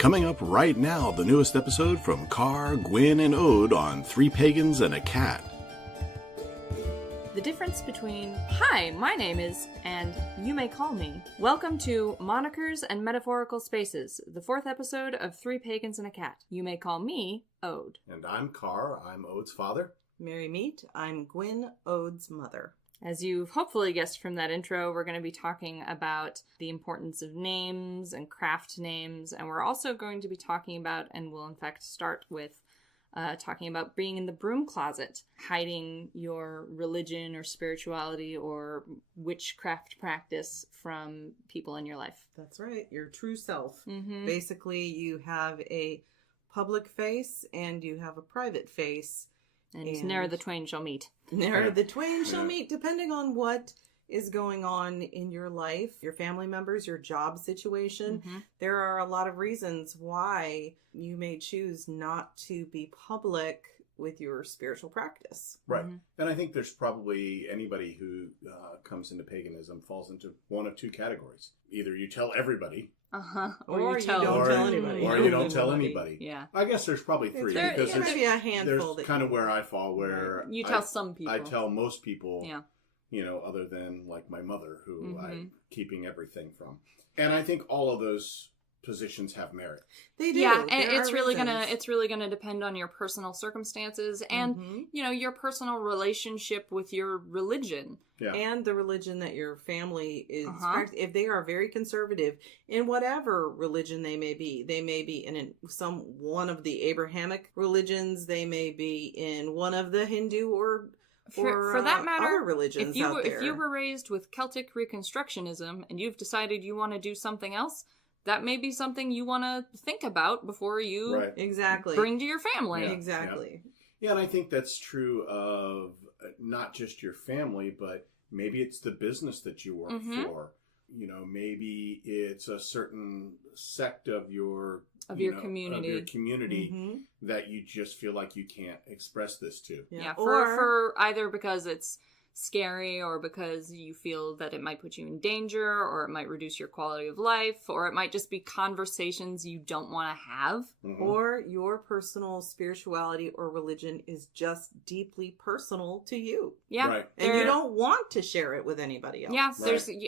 Coming up right now, the newest episode from Carr, Gwyn, and Ode on Three Pagans and a Cat. The difference between, hi, my name is, and you may call me. Welcome to Monikers and Metaphorical Spaces, the fourth episode of Three Pagans and a Cat. You may call me Ode. And I'm Carr, I'm Ode's father. Merry meet, I'm Gwyn, Ode's mother. As you've hopefully guessed from that intro, we're going to be talking about the importance of names and craft names, and we're also going to be talking about, and we'll in fact start with, talking about being in the broom closet, hiding your religion or spirituality or witchcraft practice from people in your life. That's right, your true self. Mm-hmm. Basically, you have a public face and you have a private face. And ne'er the twain shall meet. Ne'er the twain shall meet, depending on what is going on in your life, your family members, your job situation. Mm-hmm. There are a lot of reasons why you may choose not to be public with your spiritual practice. Right. Mm-hmm. And I think there's probably anybody who comes into paganism falls into one of two categories. Either you tell everybody. Or you don't tell anybody. Or you don't tell anybody. Yeah. I guess there's probably three. Because there's maybe a handful. There's kind of where I fall, where you tell some people. I tell most people, yeah. You know, other than like my mother, who Mm-hmm. I'm keeping everything from. And I think all of those positions have merit. They do. Yeah, and it's really gonna depend on your personal circumstances and Mm-hmm. you know, your personal relationship with your religion. Yeah. And the religion that your family is, if they are very conservative in whatever religion they may be in one of the Abrahamic religions, they may be in one of the Hindu or for that matter, other religions out there. If you were raised with Celtic Reconstructionism and you've decided you want to do something else, that may be something you want to think about before you bring to your family. Yeah. Exactly. Yeah, and I think that's true of not just your family, but maybe it's the business that you work for. You know, maybe it's a certain sect of your community that you just feel like you can't express this to. Yeah, for either because it's scary or because you feel that it might put you in danger or it might reduce your quality of life or it might just be conversations you don't want to have. Mm-hmm. Or your personal spirituality or religion is just deeply personal to you. Yeah. Right. And you don't want to share it with anybody else. Yeah,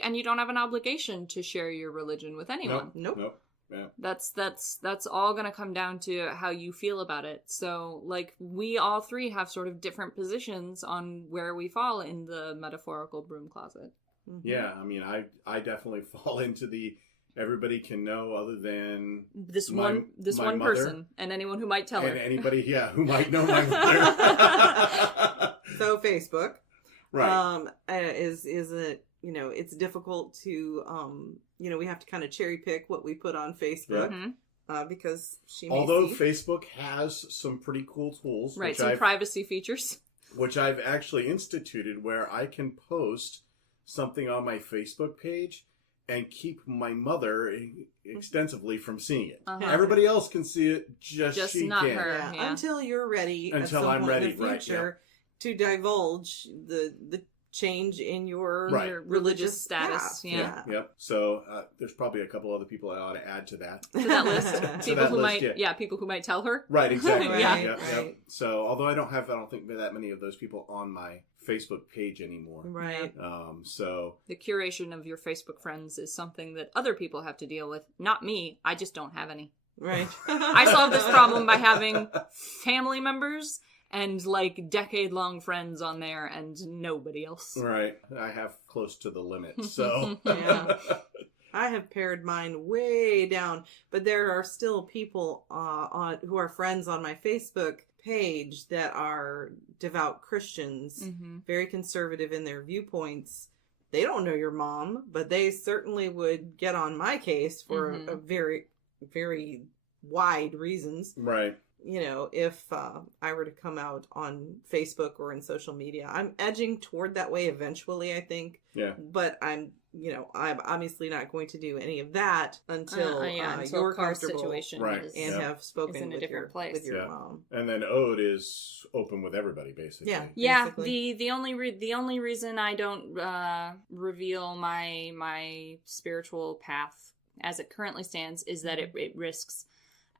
and you don't have an obligation to share your religion with anyone. Nope. Yeah. That's all going to come down to how you feel about it. So, like, we all three have sort of different positions on where we fall in the metaphorical broom closet. Mm-hmm. Yeah, I mean, I definitely fall into the everybody can know other than this my one mother, person and anyone who might tell her. and anybody, who might know my mother. So Facebook, right, is it? You know, it's difficult to, we have to kind of cherry pick what we put on Facebook because she may although see. Facebook has some pretty cool tools, right? Some privacy features, which I've actually instituted, where I can post something on my Facebook page and keep my mother extensively from seeing it. Everybody else can see it, just she not can. her. Yeah. Until you're ready. Until I'm ready, right? Yeah. To divulge the change in your religious status. path. Yeah. Yep. So there's probably a couple other people I ought to add to that. To that list. People who might tell her. Right, exactly. Right. Yep. So although I don't think that many of those people on my Facebook page anymore. Right. So the curation of your Facebook friends is something that other people have to deal with. Not me. I just don't have any. Right. I solved this problem by having family members and like decade-long friends on there and nobody else. Right. I have close to the limit, so. Yeah. I have pared mine way down, but there are still people who are friends on my Facebook page that are devout Christians, very conservative in their viewpoints. They don't know your mom, but they certainly would get on my case for a very, very wide reasons. Right. You know, if I were to come out on Facebook or in social media, I'm edging toward that way eventually, I think. Yeah. But I'm obviously not going to do any of that until you're comfortable situation and have spoken in a different place with your mom. And then Ode is open with everybody, basically. Yeah. The only reason I don't reveal my spiritual path as it currently stands is that it risks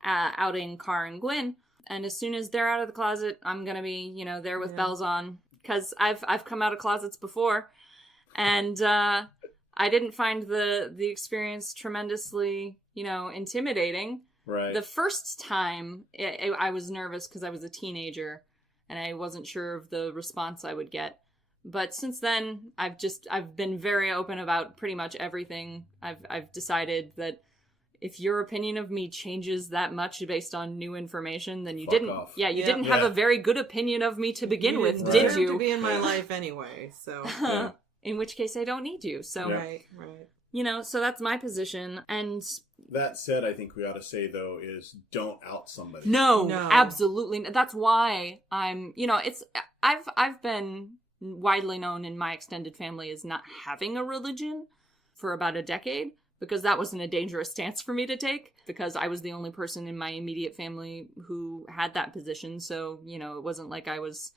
outing Car and Gwyn. And as soon as they're out of the closet, I'm going to be, there with bells on. Because I've come out of closets before. And I didn't find the experience tremendously, intimidating. Right. The first time, I was nervous because I was a teenager. And I wasn't sure of the response I would get. But since then, I've been very open about pretty much everything. I've decided that if your opinion of me changes that much based on new information, then you Fuck didn't. off. Yeah, you didn't have a very good opinion of me to begin with, didn't did deserve you? to be in my life anyway, so. Yeah. In which case, I don't need you. So, Right. So that's my position. And That said, I think we ought to say, though, is don't out somebody. no, absolutely. That's why I'm. I've been widely known in my extended family as not having a religion for about a decade, because that wasn't a dangerous stance for me to take, because I was the only person in my immediate family who had that position. So, it wasn't like I was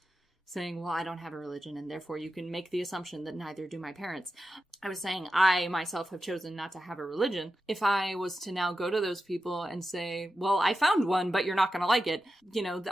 saying, well, I don't have a religion, and therefore you can make the assumption that neither do my parents. I was saying I myself have chosen not to have a religion. If I was to now go to those people and say, well, I found one, but you're not going to like it,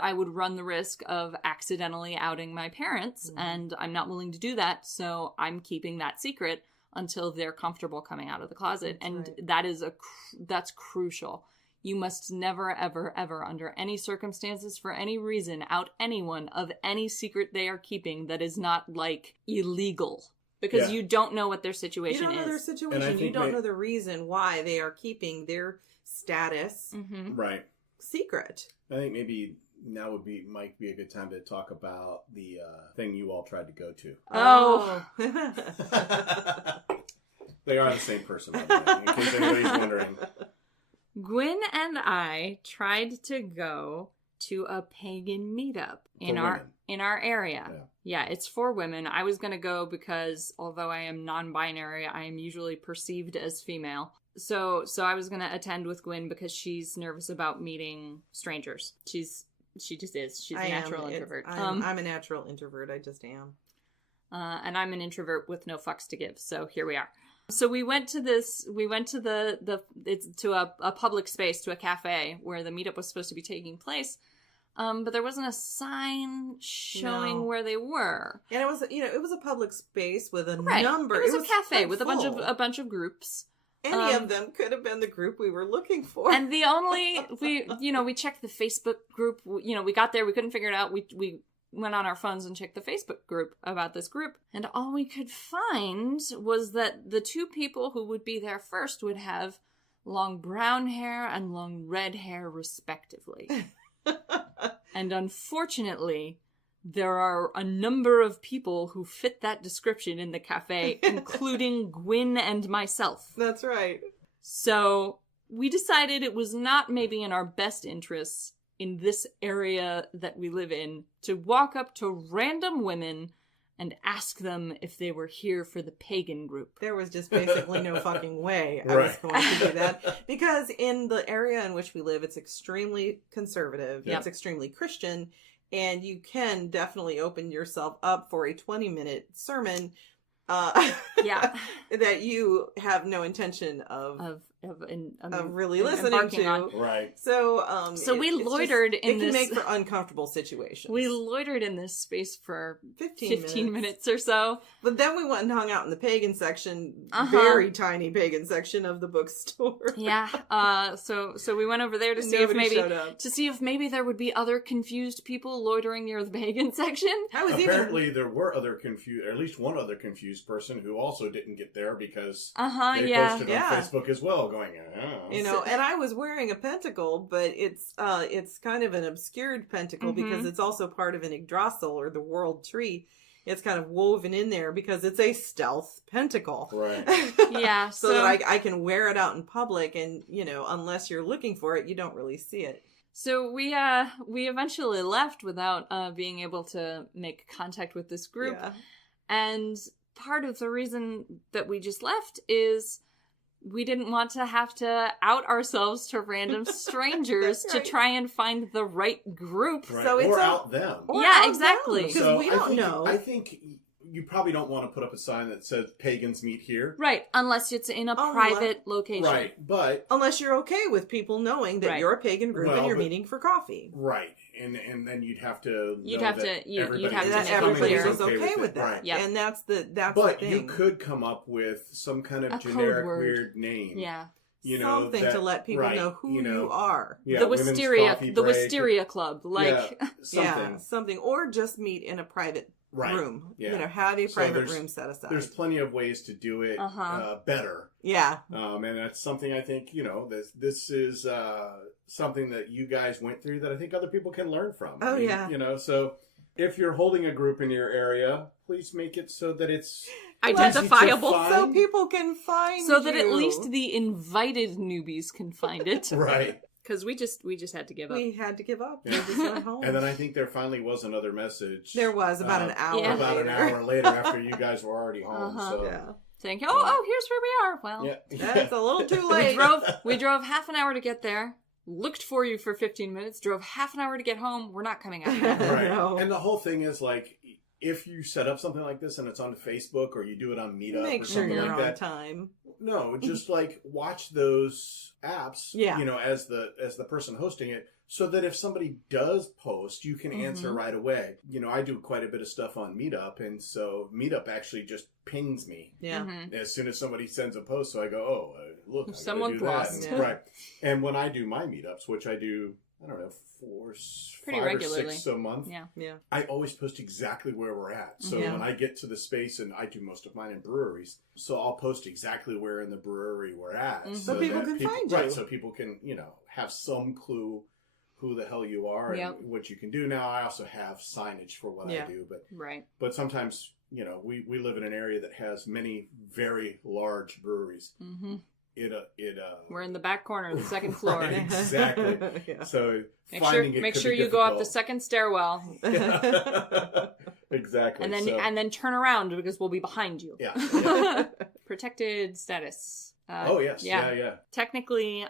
I would run the risk of accidentally outing my parents, and I'm not willing to do that, so I'm keeping that secret until they're comfortable coming out of the closet. That's right. That's crucial. You must never, ever, ever, under any circumstances, for any reason, out anyone of any secret they are keeping that is not, illegal. Because you don't know what their situation is. You don't know their situation. You don't know the reason why they are keeping their status right secret. I think maybe now might be a good time to talk about the thing you all tried to go to. Oh. They are the same person, by the way, in case anybody's wondering. Gwyn and I tried to go to a pagan meetup in our area. Yeah, it's for women. I was going to go because although I am non-binary, I am usually perceived as female. So I was going to attend with Gwyn because she's nervous about meeting strangers. She just is. She's a natural introvert. I'm a natural introvert. I just am. And I'm an introvert with no fucks to give. So here we are. So we went to a public space, to a cafe where the meetup was supposed to be taking place. But there wasn't a sign showing where they were. And it was a public space with a right. number. It was a cafe with a bunch of groups. Any of them could have been the group we were looking for. And we checked the Facebook group. We got there, we couldn't figure it out. We went on our phones and checked the Facebook group about this group. And all we could find was that the two people who would be there first would have long brown hair and long red hair, respectively. And unfortunately, there are a number of people who fit that description in the cafe, including Gwyn and myself. That's right. So we decided it was not maybe in our best interests in this area that we live in to walk up to random women and ask them if they were here for the pagan group. There was just basically no fucking way I was going to do that. Because in the area in which we live, it's extremely conservative. Yep. It's extremely Christian. And you can definitely open yourself up for a 20-minute sermon that you have no intention of really listening to. On. Right. So we loitered in this. It can make for uncomfortable situations. We loitered in this space for 15 minutes or so. But then we went and hung out in the pagan section, very tiny pagan section of the bookstore. Yeah. So we went over there to see if maybe there would be other confused people loitering near the pagan section. Apparently there were at least one other confused person who also didn't get there because they posted on Facebook as well, going, and I was wearing a pentacle, but it's kind of an obscured pentacle because it's also part of an Yggdrasil, or the world tree. It's kind of woven in there because it's a stealth pentacle. Right. Yeah. so that I can wear it out in public, and, unless you're looking for it, you don't really see it. So we eventually left without being able to make contact with this group. Yeah. And part of the reason that we just left is we didn't want to have to out ourselves to random strangers to try and find the right group. Right. So out them. Yeah, exactly. Because we don't know. I think you probably don't want to put up a sign that says pagans meet here. Right, unless it's in a private location. Right, but... Unless you're okay with people knowing that you're a pagan group and you're meeting for coffee. Right, and then you'd have to everybody was okay with that. Right. Yep. And that's the thing. But you could come up with some kind of generic weird name. Yeah. Something to let people know who you are. Yeah, the Wisteria Club, like something, or just meet in a private room. Yeah. Have a private room set aside. There's plenty of ways to do it better. Yeah, and that's something I think this is something that you guys went through that I think other people can learn from. Oh, yeah. So if you're holding a group in your area, please make it so that it's identifiable, so people can find so that at least the invited newbies can find it. Right. Because we just had to give up. We had to give up. We just went home. And then I think there finally was another message. There was about an hour later. About an hour later after you guys were already home. So. Saying, here's where we are. Well, that's a little too late. We drove half an hour to get there. Looked for you for 15 minutes. Drove half an hour to get home. We're not coming out. Right. No. And the whole thing is like, if you set up something like this and it's on Facebook or you do it on Meetup or something like that, time. No, just like watch those apps. Yeah. As the person hosting it, so that if somebody does post, you can answer right away. I do quite a bit of stuff on Meetup, and so Meetup actually just pings me. Yeah. As soon as somebody sends a post, so I go, oh, look, someone's lost. Right. And when I do my Meetups, which I do, I don't know, 5 regularly. or 6 a month. Yeah. I always post exactly where we're at. So when I get to the space, and I do most of mine in breweries, so I'll post exactly where in the brewery we're at. So people can find you. Right, so people can, have some clue who the hell you are and what you can do. Now, I also have signage for what I do, but sometimes, we live in an area that has many very large breweries. Mm-hmm. We're in the back corner of the second floor. Right, exactly. So make sure you go up the second stairwell. Exactly. And then turn around because we'll be behind you. Yeah. Protected status. Oh yes. Yeah. Technically,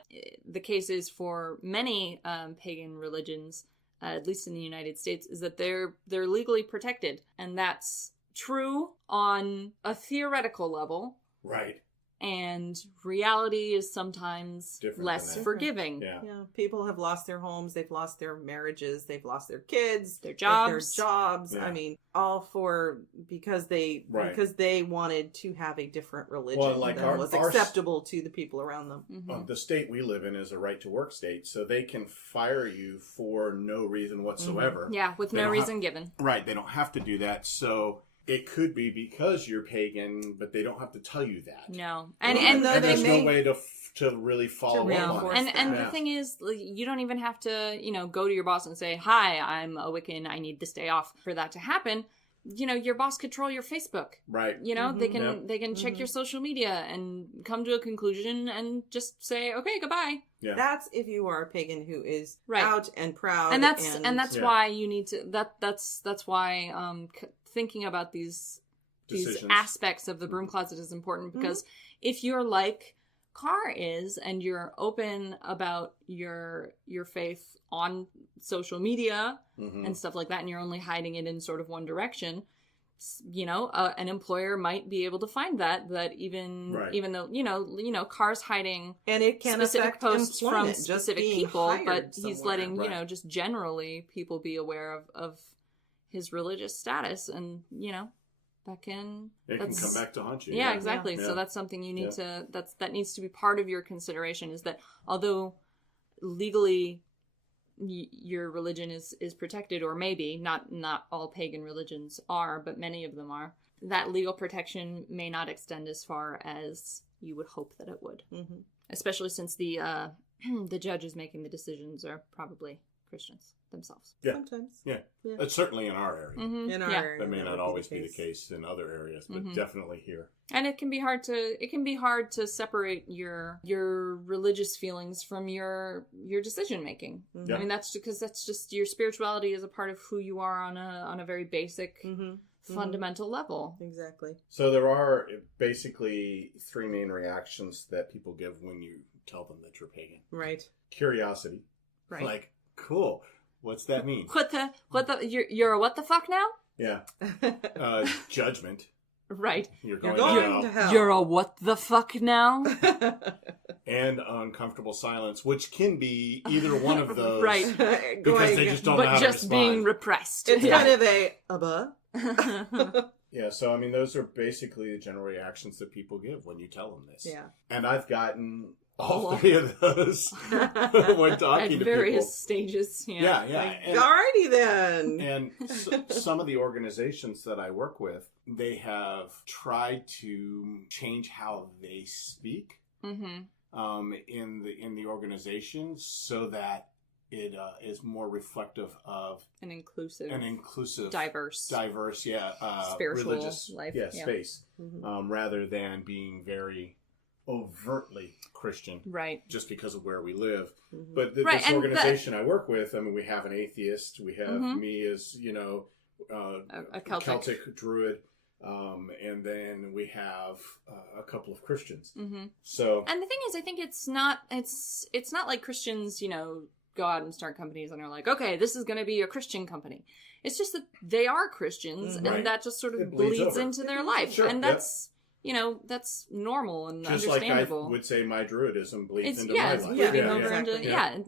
the case is for many pagan religions, at least in the United States, is that they're legally protected, and that's true on a theoretical level. Right. And reality is sometimes less forgiving. Yeah. People have lost their homes, they've lost their marriages, they've lost their kids, their jobs. Yeah. I mean, all because they wanted to have a different religion that was acceptable to the people around them. Mm-hmm. The state we live in is a right to work state, so they can fire you for no reason whatsoever. Mm-hmm. Yeah, with no reason given. Right, they don't have to do that. So it could be because you're pagan, but they don't have to tell you that. No. And there's no way to really follow up on it. And the thing is, you don't even have to, go to your boss and say, hi, I'm a Wiccan, I need this day off. For that to happen, your boss control your Facebook. Right. They can check your social media and come to a conclusion and just say, okay, goodbye. Yeah. That's if you are a pagan who is out and proud. And that's why you need to, that's why, thinking about these aspects of the Broom Closet is important, because if you're like Carr is and you're open about your faith on social media and stuff like that, and you're only hiding it in sort of one direction, an employer might be able to find that even though Carr's hiding and it can specific posts from specific people, but he's letting just generally people be aware of his religious status, and that can come back to haunt you. Yeah, exactly. So that's something you need to that needs to be part of your consideration, is that although legally your religion is protected, or maybe not all pagan religions are, but many of them are, that legal protection may not extend as far as you would hope that it would. Mm-hmm. Especially since the judges making the decisions are probably Christians themselves. Yeah. Sometimes. Yeah. It's certainly in our area. Mm-hmm. In our area. That may not always be the case in other areas, but definitely here. And it can be hard to separate your religious feelings from your decision making. Mm-hmm. Yeah. I mean, that's just your spirituality is a part of who you are on a very basic fundamental level. Exactly. So there are basically 3 main reactions that people give when you tell them that you're pagan. Right. Curiosity. Right. Like, cool. What's that mean? You're a what the fuck now? Yeah. Judgment. Right. You're You're going going to hell. You're a what the fuck now? And uncomfortable silence, which can be either one of those. Right. Because they just don't know how But to just respond. being repressed. It's Yeah. kind of a Yeah, so I mean, those are basically the general reactions that people give when you tell them this. Yeah. And I've gotten all 3 of those when talking At to various people. stages. Yeah. And, Alrighty then. and some of the organizations that I work with, they have tried to change how they speak in the organization so that it is more reflective of An inclusive, diverse, spiritual religious life. space, rather than being very overtly Christian, Right. just because of where we live. Mm-hmm. But Right, this and organization I work with, I mean, we have an atheist, we have Mhm. me as, A Celtic. Druid, and then we have a couple of Christians. Mm-hmm. So, And the thing is, I think it's not like Christians, go out and start companies and are like, okay, this is going to be a Christian company. It's just that they are Christians, Mhm. and Right. that just sort of It bleeds bleeds over. into their It life, bleeds over. and Sure, that's that's normal and just like I understandable. would say my Druidism bleeds It's into yeah, my it's life. bleeding Yeah, over exactly. into Yeah.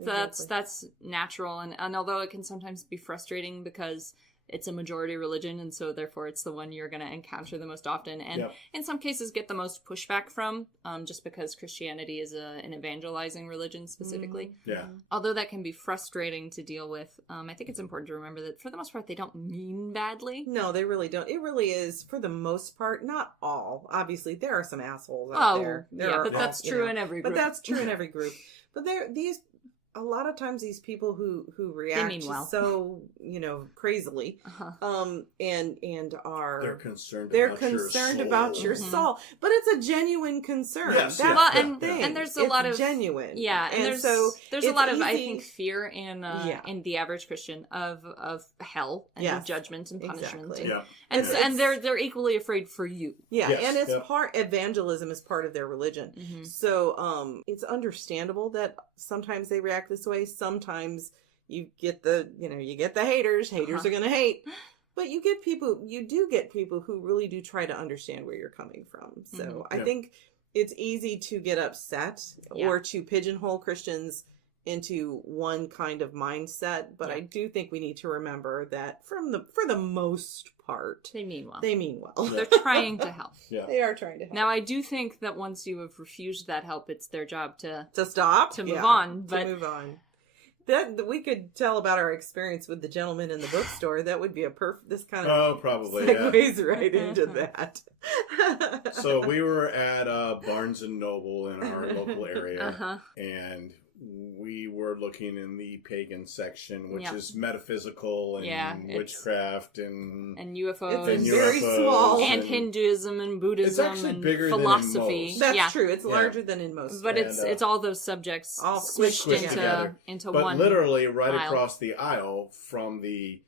that's natural, and although it can sometimes be frustrating because it's a majority religion, and so therefore it's the one you're going to encounter the most often, and Yep. in some cases get the most pushback from, just because Christianity is an evangelizing religion specifically. Yeah. Although that can be frustrating to deal with, I think it's important to remember that for the most part they don't mean badly. No, they really don't. It really is, for the most part, not all. Obviously, there are some assholes out there. There yeah, are, but that's true in every group. But that's true in every group. But a lot of times these people who react mean well. so crazily, Uh-huh. and are They're concerned about your Mhm. soul, but it's a genuine concern. Yes, That's yeah, Well, the and thing. there's a It's lot of genuine. Yeah, and there's so a it's lot of I easy- think fear in the average Christian of hell and Yes, of judgment and punishment, exactly. Yeah. and It's- and they're equally afraid for you. Yeah, Yes, and it's yeah. evangelism is part of their religion. Mm-hmm. So it's understandable that sometimes they react this way. Sometimes you get the haters. Haters Uh-huh. are going to hate. But you do get people who really do try to understand where you're coming from. So Mhm. I Yeah. think it's easy to get upset Yeah. or to pigeonhole Christians into one kind of mindset. But I do think we need to remember that for the most part, They mean well. they mean well. They're trying to help. Yeah. They are trying to help. Now I do think that once you have refused that help, it's their job to stop, to move on, but- to move on. That we could tell about our experience with the gentleman in the bookstore. That would be a perfect. This kind of Oh, probably. Yeah. segues right into that. So we were at Barnes and Noble in our local area, Uh-huh. and we were looking in the pagan section, which Yeah. is metaphysical and Yeah, it's- witchcraft and And UFOs It's and very UFOs small. and Hinduism and Buddhism actually and bigger than in philosophy. most. That's yeah. true. It's Yeah. larger than in most. But And, it's all those subjects all squished squished into together. into but one. literally right aisle. across the aisle from the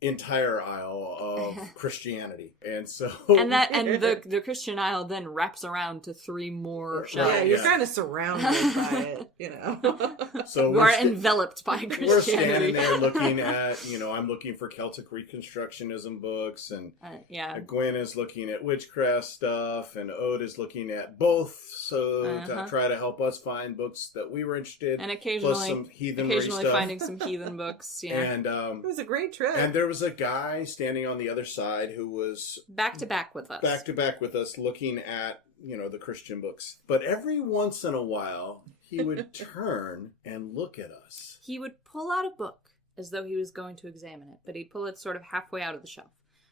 entire aisle of Christianity. And so And the Christian aisle then wraps around to 3 more Right, shelves. yeah, you're yeah. kind of surrounded by it. so You we're are sta- enveloped by Christianity. we're standing there looking at, I'm looking for Celtic Reconstructionism books, and Yeah. Gwyn is looking at witchcraft stuff, and Ode is looking at both, so Uh-huh. to try to help us find books that we were interested And plus occasionally some heathenry stuff. finding some heathen books. Yeah. And It was a great trip. and there was a guy standing on the other side who was Back to back with us. back to back with us looking at the Christian books, but every once in a while he would turn and look at us. He would pull out a book as though he was going to examine it, but he'd pull it sort of halfway out of the shelf.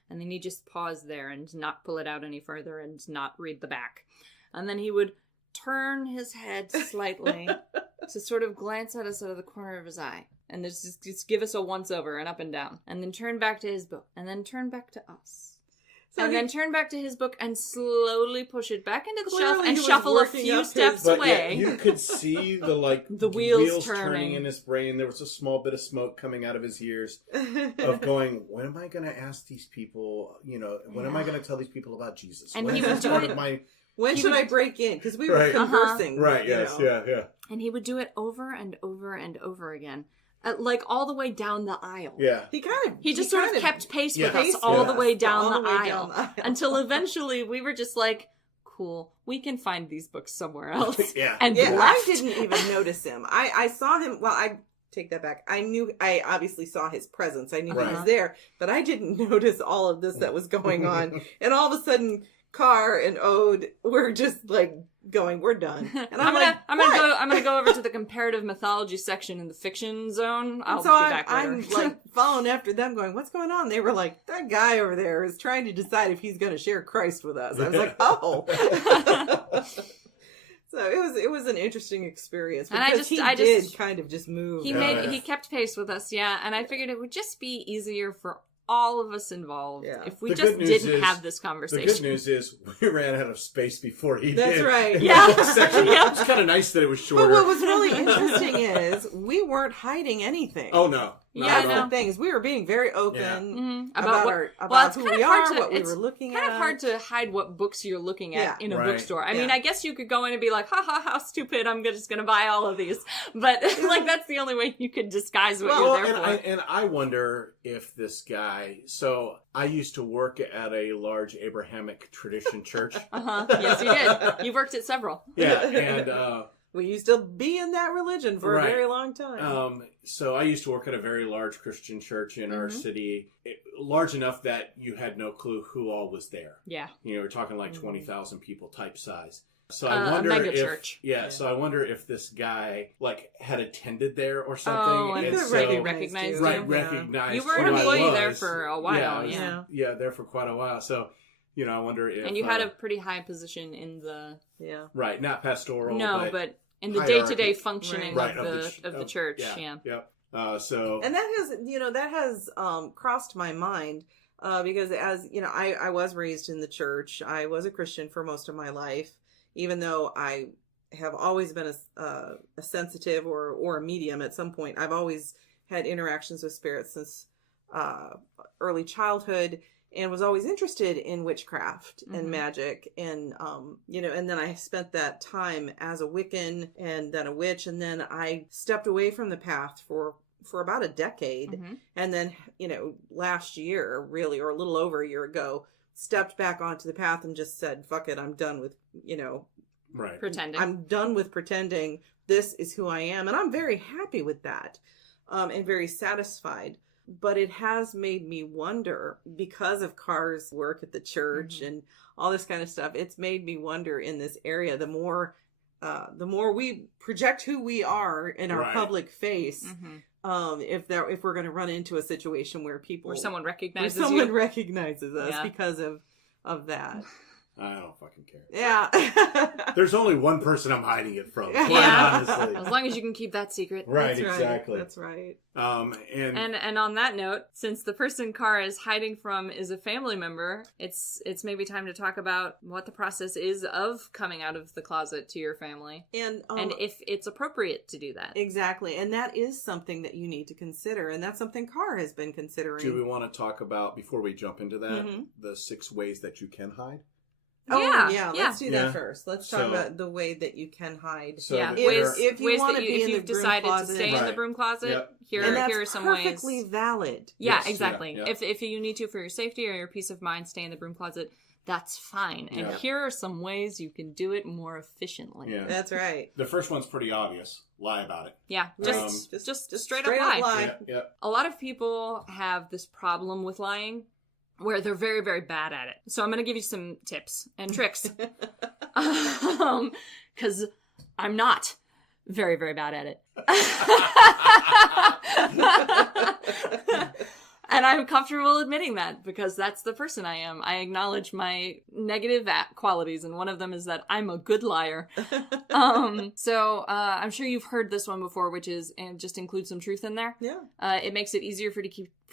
And then he'd just pause there and not pull it out any further and not read the back. And then he would turn his head slightly to sort of glance at us out of the corner of his eye. And just give us a once-over and up and down. And then turn back to his book. And then turn back to us. So and then turn back to his book and slowly push it back into the shelf Clearly and he was shuffle a working few up steps But away. yeah, you could see the The wheels turning turning in his brain. There was a small bit of smoke coming out of his ears of going, when am I going to ask these people, when am I going to tell these people about Jesus? And When he is would this do part it- of my... when he should would- I break in? Because we were Right. conversing. Right, you yes, know. yeah. And he would do it over and over and over again like all the way down the aisle. Yeah. He just sort of kept pace with us all the way down the aisle until eventually we were just like, cool, we can find these books somewhere else. And left. I didn't even notice him. I saw him. Well, I take that back. I obviously saw his presence. I knew he was there, but I didn't notice all of this that was going on. And all of a sudden, Carr and Ode were just like going, we're done. And I'm gonna go over to the comparative mythology section in the fiction zone. I'll be back later. I'm like following after them going, what's going on? They were like, that guy over there is trying to decide if he's going to share Christ with us. I was like, oh. So it was an interesting experience because he did kind of just move. He kept pace with us, and I figured it would just be easier for all of us involved if we just didn't have this conversation. The good news is we ran out of space before he did. That's right. It's kind of nice that it was shorter. But what was really interesting is we weren't hiding anything. Oh, no. That's the thing, is we were being very open about who we are, what we were looking at. It's kind of hard to hide what books you're looking at in a bookstore. I mean, I guess you could go in and be like, ha ha, how stupid, I'm just going to buy all of these. But like, that's the only way you could disguise what you're there for. And I wonder if this guy, so I used to work at a large Abrahamic tradition church. Yes, you did. You worked at several. Yeah, and we used to be in that religion for a very long time. So I used to work at a very large Christian church in our city, large enough that you had no clue who all was there. Yeah. You know, we're talking like 20,000 people type size. So I wonder if church. So I wonder if this guy like had attended there or something. Oh, and recognized you. Recognized. You were an employee there for a while. Yeah, there for quite a while. So, you know, I wonder if... And you had a pretty high position in the... Yeah. Right, not pastoral, but in the day-to-day functioning of the church. So... And that has crossed my mind because as, you know, I was raised in the church. I was a Christian for most of my life, even though I have always been a sensitive or a medium at some point. I've always had interactions with spirits since early childhood, and was always interested in witchcraft and magic. And, you know, and then I spent that time as a Wiccan and then a witch. And then I stepped away from the path for about a decade. And then, you know, last year, really, or a little over a year ago, stepped back onto the path and just said, fuck it, I'm done with, you know, pretending. I'm done with pretending. This is who I am. And I'm very happy with that, and very satisfied. But it has made me wonder, because of Carr's work at the church and all this kind of stuff, it's made me wonder in this area, the more we project who we are in our public face, if we're going to run into a situation where someone recognizes us because of that. I don't fucking care. Yeah. There's only one person I'm hiding it from. Honestly. As long as you can keep that secret. Right, exactly. That's right. And on that note, since the person Carr is hiding from is a family member, it's maybe time to talk about what the process is of coming out of the closet to your family. And if it's appropriate to do that. Exactly. And that is something that you need to consider. And that's something Carr has been considering. Do we want to talk about, before we jump into that, the 6 ways that you can hide? Let's do that first. Let's talk about the way that you can hide. So if you want to be in the broom decided closet, to stay in the broom closet, here are some ways. Perfectly valid. Yeah, exactly. Yeah. If you need to for your safety or your peace of mind, stay in the broom closet. That's fine. And here are some ways you can do it more efficiently. Yeah. That's right. The first one's pretty obvious. Lie about it. Yeah, just straight up lie. Yeah. A lot of people have this problem with lying, where they're very, very bad at it. So I'm going to give you some tips and tricks. Because I'm not very, very bad at it. And I'm comfortable admitting that, because that's the person I am. I acknowledge my negative qualities, and one of them is that I'm a good liar. So I'm sure you've heard this one before, which is, and just include some truth in there. Yeah. It makes it easier for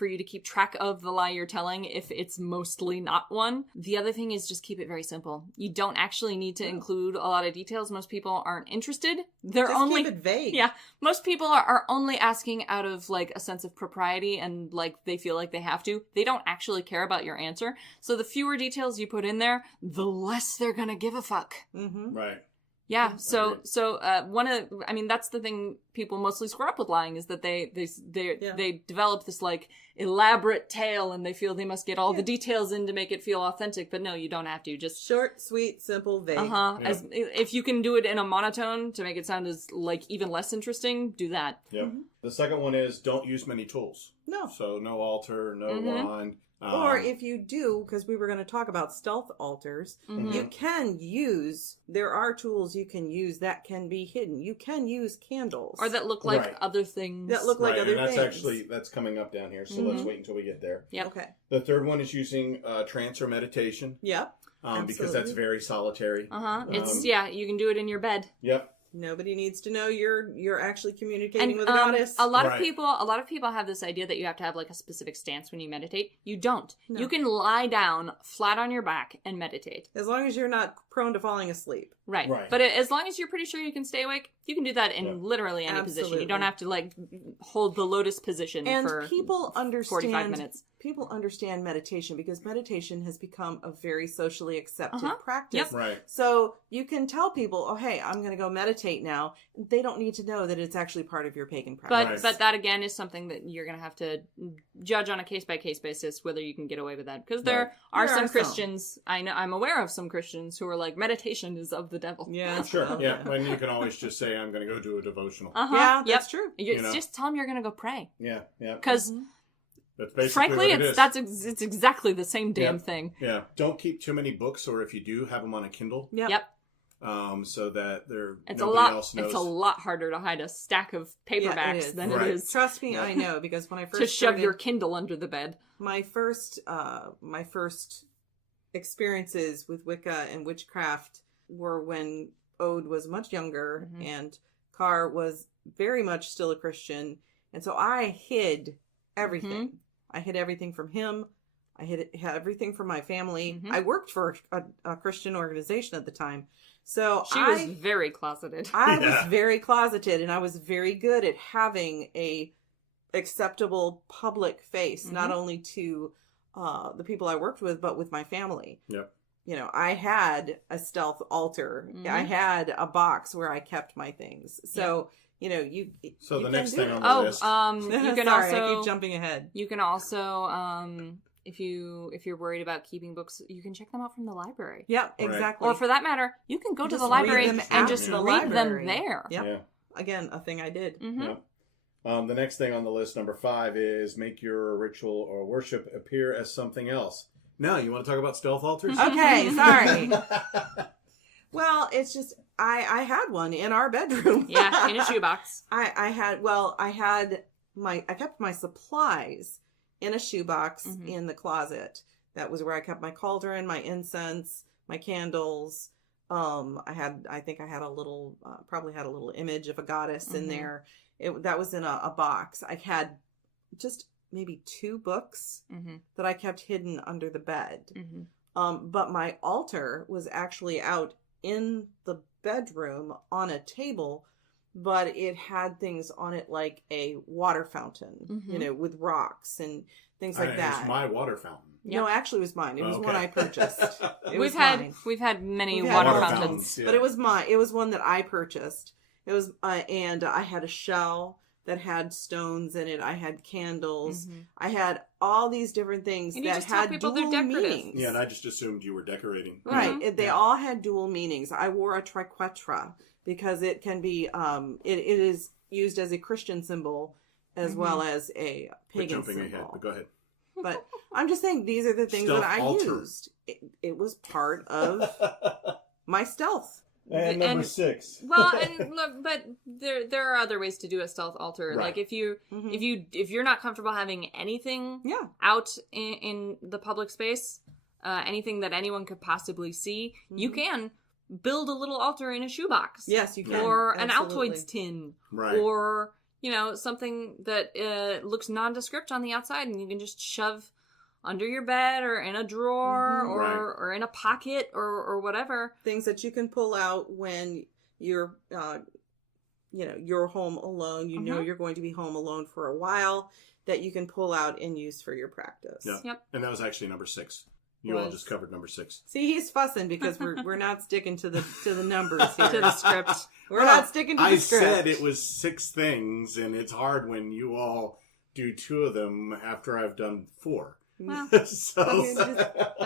you to keep track of the lie you're telling if it's mostly not one. The other thing is just keep it very simple. You don't actually need to include a lot of details. Most people aren't interested. Keep it vague. Yeah. Most people are only asking out of like a sense of propriety, and like they feel like they have to. They don't actually care about your answer. So the fewer details you put in there, the less they're gonna give a fuck. Right. Yeah, so that's the thing people mostly screw up with lying is that they develop this like elaborate tale and they feel they must get all the details in to make it feel authentic, but no, you don't have to. Just short, sweet, simple, vague. As if you can do it in a monotone to make it sound as like even less interesting, do that. Yep. Mm-hmm. The second one is don't use many tools. No. So no altar, no wand. Or if you do, because we were going to talk about stealth altars, you can use, there are tools you can use that can be hidden. You can use candles. Or that look like other things. That look like other things. That's coming up down here, so let's wait until we get there. Yep. Okay. The third one is using trance or meditation. Yep. Because that's very solitary. You can do it in your bed. Yep. Nobody needs to know you're actually communicating with a goddess. A lot of people have this idea that you have to have like a specific stance when you meditate. You don't. No. You can lie down flat on your back and meditate. As long as you're not prone to falling asleep. Right. But as long as you're pretty sure you can stay awake, you can do that in literally any position. You don't have to like hold the lotus position for 45 minutes. People understand meditation because meditation has become a very socially accepted practice. Yep. Right. So you can tell people, oh, hey, I'm going to go meditate now. They don't need to know that it's actually part of your pagan practice. But that, again, is something that you're going to have to judge on a case-by-case basis whether you can get away with that. Because there are some Christians, I'm aware of some Christians who are like, meditation is of the devil. Yeah. Sure. Yeah. And you can always just say, I'm going to go do a devotional. Yeah, that's true. Just tell them you're going to go pray. Yeah. Yeah. Because... frankly, it's exactly the same damn thing. Yeah. Don't keep too many books, or if you do, have them on a Kindle. Yep. So that nobody else knows. It's a lot harder to hide a stack of paperbacks than it is. Trust me, I know, because when I first to shove your Kindle under the bed. My first experiences with Wicca and witchcraft were when Ode was much younger and Carr was very much still a Christian, and so I hid everything. I hid everything from him. I hid everything from my family. I worked for a Christian organization at the time. So she was very closeted. I was very closeted, and I was very good at having a acceptable public face, not only to the people I worked with, but with my family. Yep. You know, I had a stealth altar. I had a box where I kept my things. So... You know, So the next thing on the list. You can also. I keep jumping ahead. You can also, if you're worried about keeping books, you can check them out from the library. Yep, exactly. Or for that matter, you can go to the library and just read them there. Yep. Yeah. Again, a thing I did. Yep. The next thing on the list, number 5, is make your ritual or worship appear as something else. Now, you want to talk about stealth altars? Okay, sorry. Well, it's just I had one in our bedroom. Yeah, in a shoebox. I kept my supplies in a shoebox in the closet. That was where I kept my cauldron, my incense, my candles. I think I had a little, probably had a little image of a goddess in there. That was in a box. I had just maybe 2 books that I kept hidden under the bed. But my altar was actually out in the bedroom on a table, but it had things on it like a water fountain, you know, with rocks and things like that. It's my water fountain. No, actually it was mine. It was one I purchased. We've had many water fountains. Yeah. But it was mine. It was one that I purchased. It was, and I had a shell that had stones in it. I had candles. I had all these different things that had dual meanings. Yeah, and I just assumed you were decorating. Right. They all had dual meanings. I wore a triquetra because it can be, it is used as a Christian symbol as well as a pagan symbol. Ahead, but go ahead. But I'm just saying these are the things Stealth that I altar. used. It was part of my stealth. And number 6. Well, and look, but there are other ways to do a stealth altar. Right. Like if you're not comfortable having anything out in the public space, anything that anyone could possibly see, you can build a little altar in a shoebox. Yes, you can. Or Absolutely. an Altoids tin. Right. Or, you know, something that looks nondescript on the outside and you can just shove under your bed or in a drawer or in a pocket or whatever. Things that you can pull out when you're, you're home alone. You know you're going to be home alone for a while, that you can pull out and use for your practice. Yeah. Yep. And that was actually number 6. You all just covered number 6. See, he's fussing because we're not sticking to the numbers here. To the script. We're not sticking to the script. I said it was 6 things, and it's hard when you all do 2 of them after I've done 4. Well, So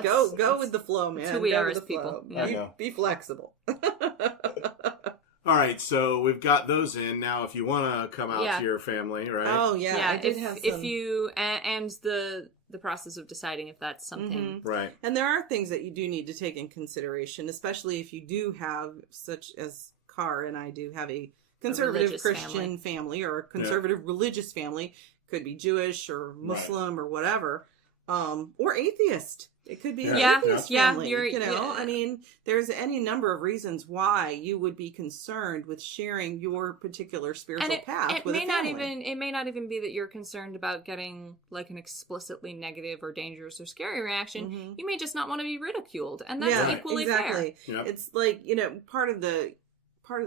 go with the flow, man. That's who we Go are with as the people. flow. Yeah. Be flexible. all right, so we've got those in. Now, if you want to come out Yeah. to your family, right? Oh yeah, yeah, I did have some. if you and the process of deciding if that's something. Right. And there are things that you do need to take in consideration, especially if you do have, such as Carr and I do have a conservative religious Christian family or a conservative religious family. Could be Jewish or Muslim or whatever, or atheist. It could be an atheist family. I mean, there's any number of reasons why you would be concerned with sharing your particular spiritual path with a family. It may not even be that you're concerned about getting like an explicitly negative or dangerous or scary reaction. You may just not want to be ridiculed, and that's equally fair. Yep. It's like, part of the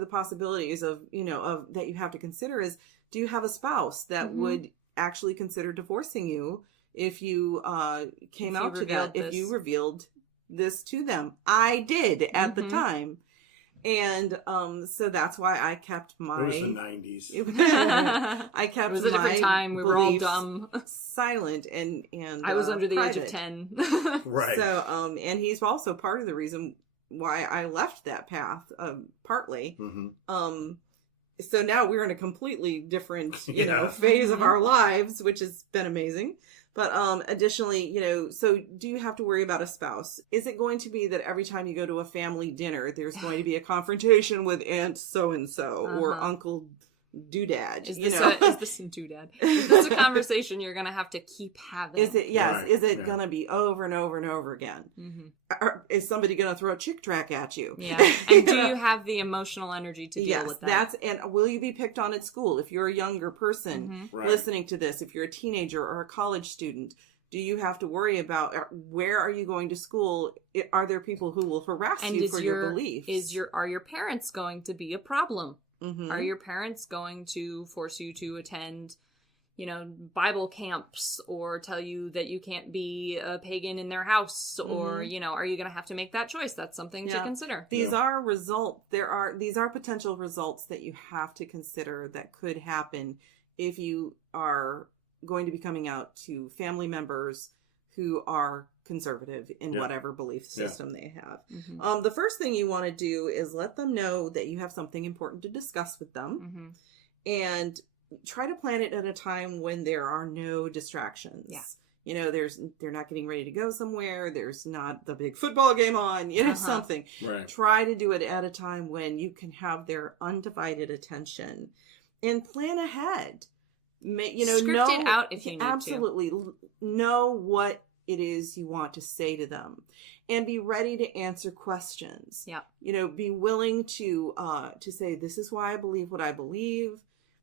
possibilities of that you have to consider is, do you have a spouse that would actually consider divorcing you if you came out to that, if you revealed this to them? I did at the time. And so that's why I kept my... It was the 90s. I kept it was a different time. We were all dumb. Silent and I was under the private. age of 10. Right. So, and he's also part of the reason why I left that path, partly. So now we're in a completely different, phase of our lives, which has been amazing. But additionally, so do you have to worry about a spouse? Is it going to be that every time you go to a family dinner, there's going to be a confrontation with Aunt so-and-so or Uncle Doodad? Is this a doodad? Is this a conversation you're going to have to keep having? Is it, yes. Right. Is it going to be over and over and over again? Or is somebody going to throw a chick track at you? Yeah. And do you have the emotional energy to deal with that? And will you be picked on at school? If you're a younger person listening to this, if you're a teenager or a college student, do you have to worry about where are you going to school? Are there people who will harass you for your beliefs? Are your parents going to be a problem? Are your parents going to force you to attend, Bible camps or tell you that you can't be a pagan in their house? Or, are you going to have to make that choice? That's something to consider. These are these are potential results that you have to consider that could happen if you are going to be coming out to family members who are conservative in whatever belief system they have. The first thing you want to do is let them know that you have something important to discuss with them, and try to plan it at a time when there are no distractions. They're not getting ready to go somewhere. There's not the big football game on, something. Right. Try to do it at a time when you can have their undivided attention, and plan ahead. Script it out if you need to. Absolutely. Know what it is you want to say to them, and be ready to answer questions. Be willing to say, this is why I believe what I believe.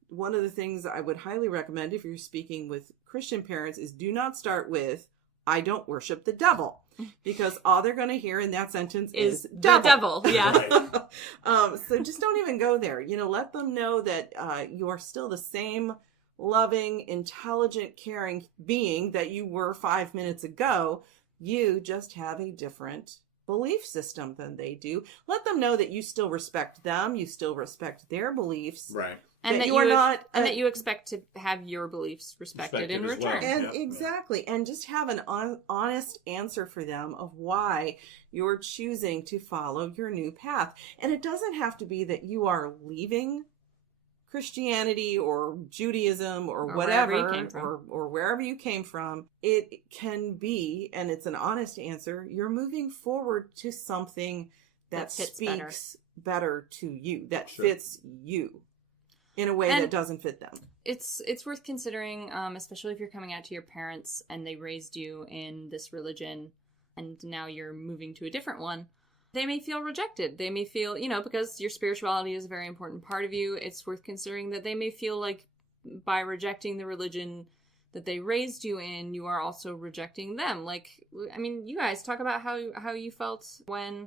One of the things I would highly recommend if you're speaking with Christian parents is, do not start with, I don't worship the devil, because all they're going to hear in that sentence is the devil. So just don't even go there. Let them know that you are still the same loving, intelligent, caring being that you were 5 minutes ago. You just have a different belief system than they do. Let them know that you still respect them, you still respect their beliefs. Right. And that you are not and that you expect to have your beliefs respected in return. Well. And exactly. And just have an honest answer for them of why you're choosing to follow your new path. And it doesn't have to be that you are leaving Christianity or Judaism or whatever, or wherever you came from. It can be, and it's an honest answer, you're moving forward to something that speaks better to you, that fits you in a way that doesn't fit them. It's worth considering, especially if you're coming out to your parents and they raised you in this religion and now you're moving to a different one. They may feel rejected. They may feel, because your spirituality is a very important part of you, it's worth considering that they may feel like by rejecting the religion that they raised you in, you are also rejecting them. Like, I mean, you guys talk about how you felt when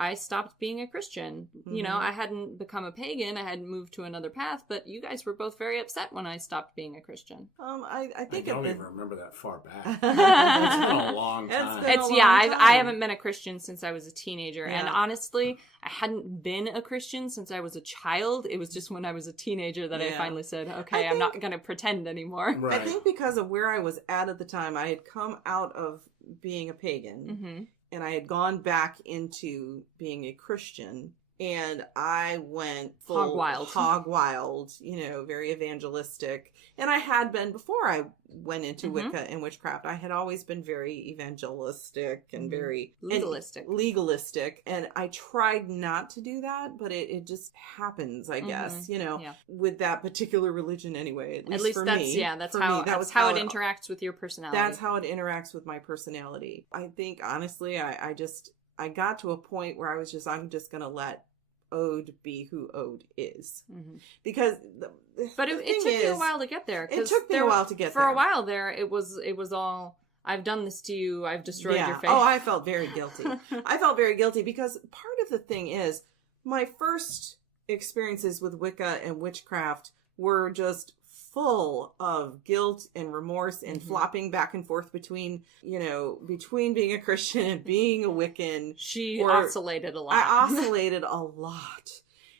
I stopped being a Christian. You know, I hadn't become a pagan. I hadn't moved to another path, but you guys were both very upset when I stopped being a Christian. I think I don't even remember that far back. It's It's been a long time. I haven't been a Christian since I was a teenager. Yeah. And honestly, I hadn't been a Christian since I was a child. It was just when I was a teenager that I finally said, okay, I'm not going to pretend anymore. Right. I think because of where I was at the time, I had come out of being a pagan and I had gone back into being a Christian, and I went full hog wild, you know, very evangelistic. And I had been before I went into Wicca and witchcraft. I had always been very evangelistic and very legalistic. And I tried not to do that, but it just happens, I guess, you know, with that particular religion anyway. At least for me. Yeah, that's how it interacts with your personality. That's how it interacts with my personality. I think, honestly, I got to a point where I'm just going to let Ode be who Ode is. Because But it took you a while to get there. It took me a while to get there. For a while there, it was all, I've done this to you, I've destroyed your faith. Oh, I felt very guilty. I felt very guilty because part of the thing is, my first experiences with Wicca and witchcraft were just full of guilt and remorse and flopping back and forth between being a Christian and being a Wiccan. She oscillated a lot. I oscillated a lot.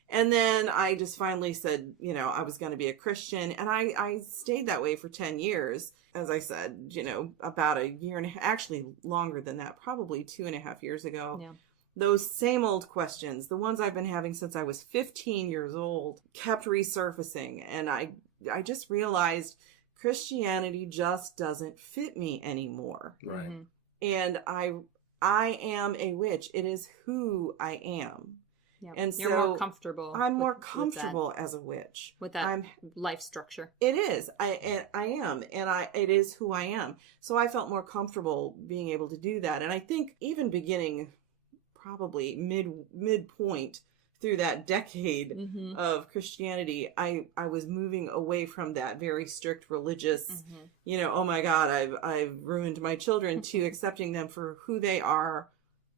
And then I just finally said, you know, I was going to be a Christian. And I stayed that way for 10 years. As I said, you know, about a year and a half, actually longer than that, probably 2.5 years ago. Yeah. Those same old questions, the ones I've been having since I was 15 years old, kept resurfacing. And I just realized Christianity just doesn't fit me anymore. Right. And I am a witch. It is who I am. Yep. And you're so more comfortable. I'm more comfortable as a witch with that life structure. It is. I am, and it is who I am. So I felt more comfortable being able to do that. And I think even beginning probably midpoint through that decade of Christianity, I was moving away from that very strict religious, you know, oh my God, I've ruined my children, to accepting them for who they are,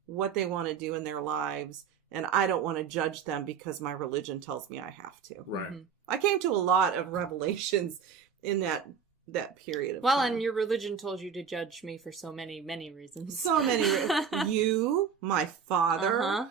what they want to do in their lives. And I don't want to judge them because my religion tells me I have to. Right. I came to a lot of revelations in that period of time. Well, and your religion told you to judge me for so many, many reasons. So many reasons. You, my father,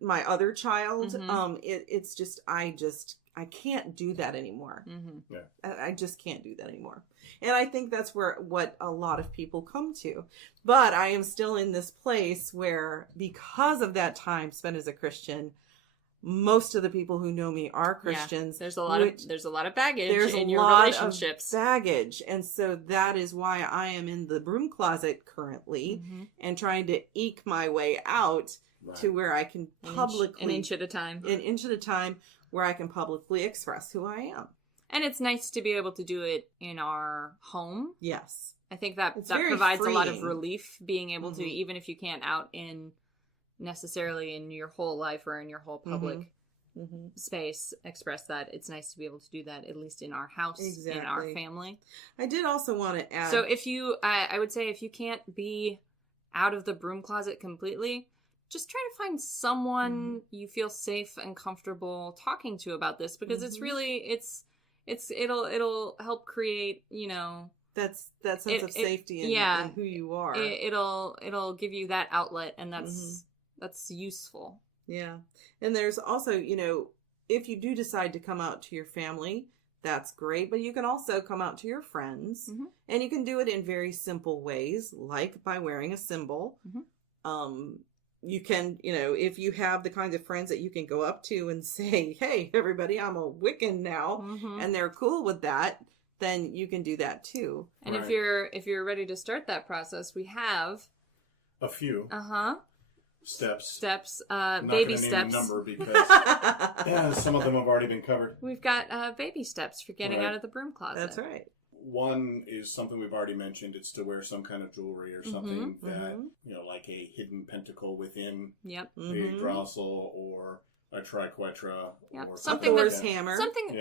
my other child. It's just I can't do that anymore. Yeah. I just can't do that anymore. And I think that's what a lot of people come to. But I am still in this place where, because of that time spent as a Christian, most of the people who know me are Christians. Yeah, there's a lot of baggage in your relationships. Baggage. And so that is why I am in the broom closet currently and trying to eke my way out to where I can publicly... An inch at a time. Where I can publicly express who I am. And it's nice to be able to do it in our home. Yes. I think that provides freeing. A lot of relief, being able to, even if you can't out necessarily in your whole life or in your whole public space, express that. It's nice to be able to do that, at least in our house, in our family. I did also want to add... So if you, I would say if you can't be out of the broom closet completely, just try to find someone you feel safe and comfortable talking to about this, because it's really, it'll help create, you know, that sense of safety in who you are. It'll give you that outlet, and that's useful. Yeah. And there's also, you know, if you do decide to come out to your family, that's great, but you can also come out to your friends, and you can do it in very simple ways, like by wearing a symbol. You can, you know, if you have the kinds of friends that you can go up to and say, hey, everybody, I'm a Wiccan now, and they're cool with that, then you can do that too. And if you're ready to start that process, we have a few steps, baby steps. Name a number because some of them have already been covered. We've got baby steps for getting out of the broom closet. That's right. One is something we've already mentioned. It's to wear some kind of jewelry or something that, you know, like a hidden pentacle within a drossel, or a triquetra. Yep. Or Something Thor's that's hammer.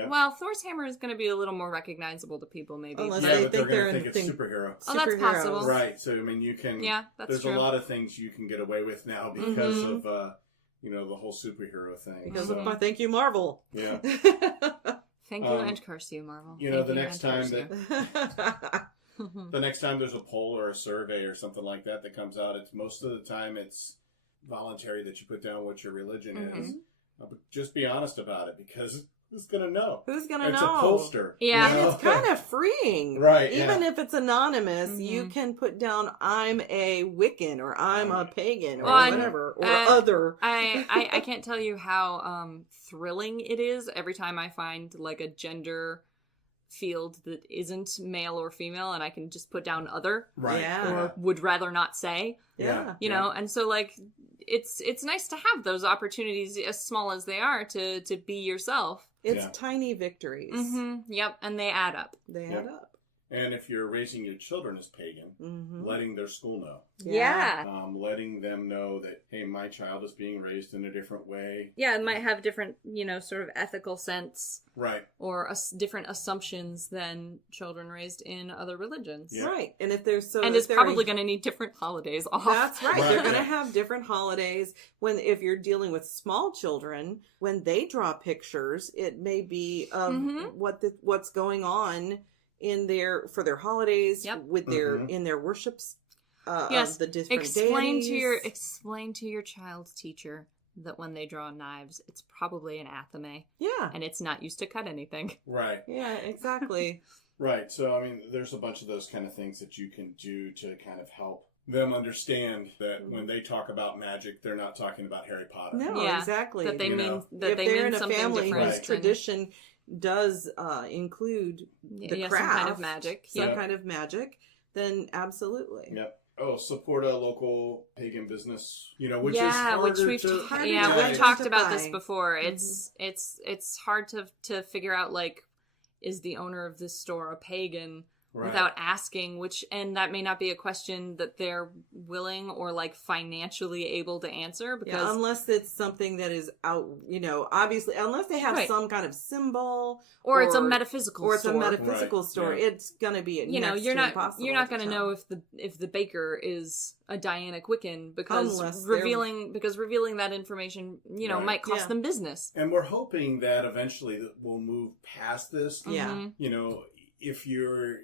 Well, Thor's hammer is going to be a little more recognizable to people, maybe. Unless Yeah, they but think they're they're going to in think it's superhero. Oh, that's superheroes. possible. Right. So, I mean, you can... Yeah, that's there's true. a lot of things you can get away with now because of, the whole superhero thing. Because so, of thank you, Marvel. yeah. Thank you and curse you, Marvel. The next time the next time there's a poll or a survey or something like that comes out, it's most of the time it's voluntary that you put down what your religion is. But just be honest about it, because who's gonna know? Who's gonna know? It's a pollster. Yeah. And it's kind of freeing. Right, Even yeah. if it's anonymous, you can put down, I'm a Wiccan, or I'm a pagan, or whatever, or other. I can't tell you how thrilling it is every time I find like a gender field that isn't male or female, and I can just put down other. Right. Yeah. Or would rather not say. Yeah. You know, and so like it's nice to have those opportunities, as small as they are, to be yourself. It's tiny victories. Yep, and they add up. They add up. And if you're raising your children as pagan, letting their school know. Yeah. Letting them know that, hey, my child is being raised in a different way. Yeah, it might have different, sort of ethical sense. Right. Or different assumptions than children raised in other religions. Yeah. Right. And if there's and it's probably going to need different holidays off. That's right. Right, They're going to have different holidays. If you're dealing with small children, when they draw pictures, it may be of what's going on for their holidays, with their in their worships. Of the different deities. Explain to your child's teacher that when they draw knives, it's probably an athame. Yeah. And it's not used to cut anything. Right. Yeah, exactly. Right. So, I mean, there's a bunch of those kind of things that you can do to kind of help them understand that when they talk about magic, they're not talking about Harry Potter. No, exactly. That they mean that if they they're mean in a something family different. whose tradition does include the craft, some kind of magic. Some kind of magic, then absolutely. Yep. Oh, support a local pagan business, which is we've talked about this before. It's hard to figure out, like, is the owner of this store a pagan without asking, and that may not be a question that they're willing or like financially able to answer, because unless it's something that is out, obviously, unless they have some kind of symbol or it's a metaphysical store, it's gonna be you're not gonna know if the baker is a Dianic Wiccan because revealing that information might cost them business. And we're hoping that eventually we'll move past this. If you're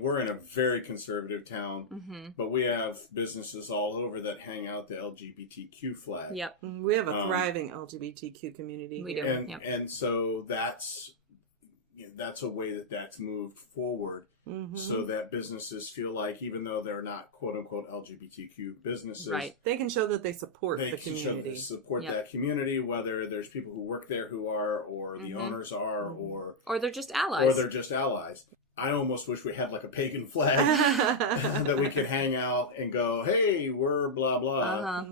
we're in a very conservative town, but we have businesses all over that hang out the LGBTQ flag. Yep. We have a thriving LGBTQ community. We do. And so that's a way that's moved forward, so that businesses feel like, even though they're not quote unquote LGBTQ businesses, they can show that they support the community. That community, whether there's people who work there who are, or the owners are, or they're just allies. I almost wish we had like a pagan flag that we could hang out and go, hey, we're blah blah,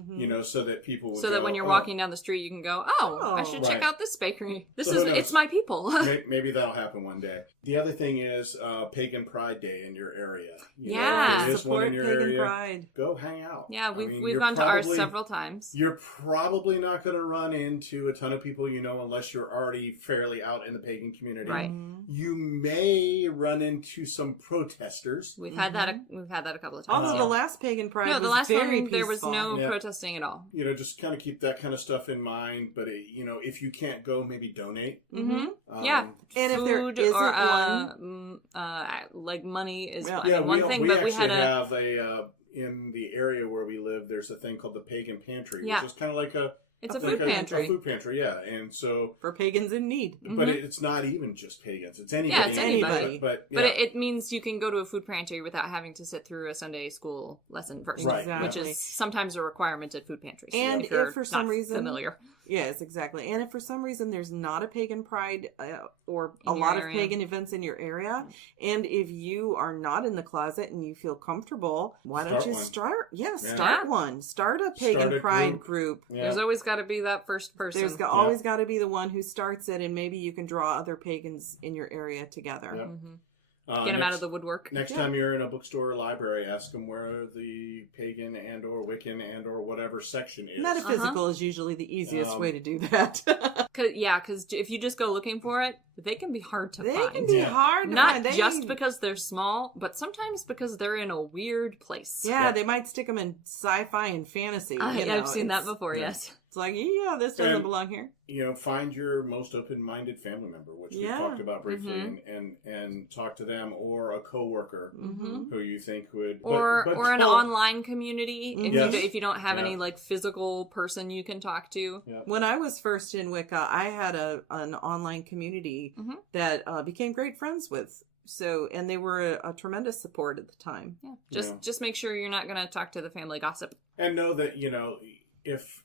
so that people would that when you're walking down the street, you can go, I should check out this bakery. It's my people. Maybe that'll happen one day. The other thing is Pagan Pride Day in your area. If it is support one in your Pagan area. Pride. Go hang out. Yeah, we've gone to ours several times. You're probably not going to run into a ton of people unless you're already fairly out in the pagan community. Right. You may run into some protesters. We've had that a couple of times. Although the last Pagan Pride was the last very one, there was peaceful. no protesting at all. Just kind of keep that kind of stuff in mind. But if you can't go, maybe donate. And food, if there isn't one, like money is one thing. We but we had have in the area where we live, there's a thing called the Pagan Pantry, which is kind of like a food pantry. A food pantry, and so for pagans in need. But it's not even just pagans; it's anybody. Yeah, it's anybody. But it means you can go to a food pantry without having to sit through a Sunday school lesson first, which is sometimes a requirement at food pantries. And if for some reason familiar. Yes, exactly. And if for some reason there's not a pagan pride or a lot of pagan events in your area, and if you are not in the closet and you feel comfortable, why don't you start one? Start a pagan pride group. Yeah. There's always got to be that first person. There's always got to be the one who starts it, and maybe you can draw other pagans in your area together. Yeah. Get them out of the woodwork. Next time you're in a bookstore or library, ask them where the pagan and or Wiccan and or whatever section is. Metaphysical is usually the easiest way to do that. Because if you just go looking for it, they can be hard to find. They can be hard to find. Not just because they're small, but sometimes because they're in a weird place. Yeah, they might stick them in sci-fi and fantasy. I've seen that before, yes. It's like, this doesn't belong here. Find your most open-minded family member, which we talked about briefly, and talk to them, or a coworker who you think would... Or an online community, if you don't have any physical person you can talk to. Yeah. When I was first in Wicca, I had an online community that became great friends with. So, and they were a tremendous support at the time. Yeah. Just make sure you're not going to talk to the family gossip. And know that, if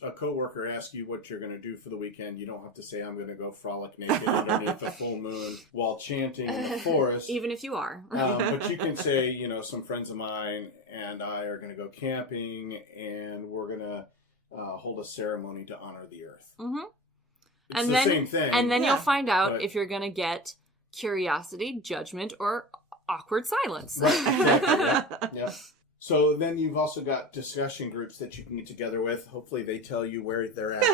a coworker asks you what you're going to do for the weekend, you don't have to say, I'm going to go frolic naked underneath the full moon while chanting in the forest. Even if you are. But you can say, some friends of mine and I are going to go camping, and we're going to hold a ceremony to honor the earth. It's the same thing. And then you'll find out if you're going to get curiosity, judgment, or awkward silence. Right, exactly. Yeah. So then you've also got discussion groups that you can get together with. Hopefully they tell you where they're at.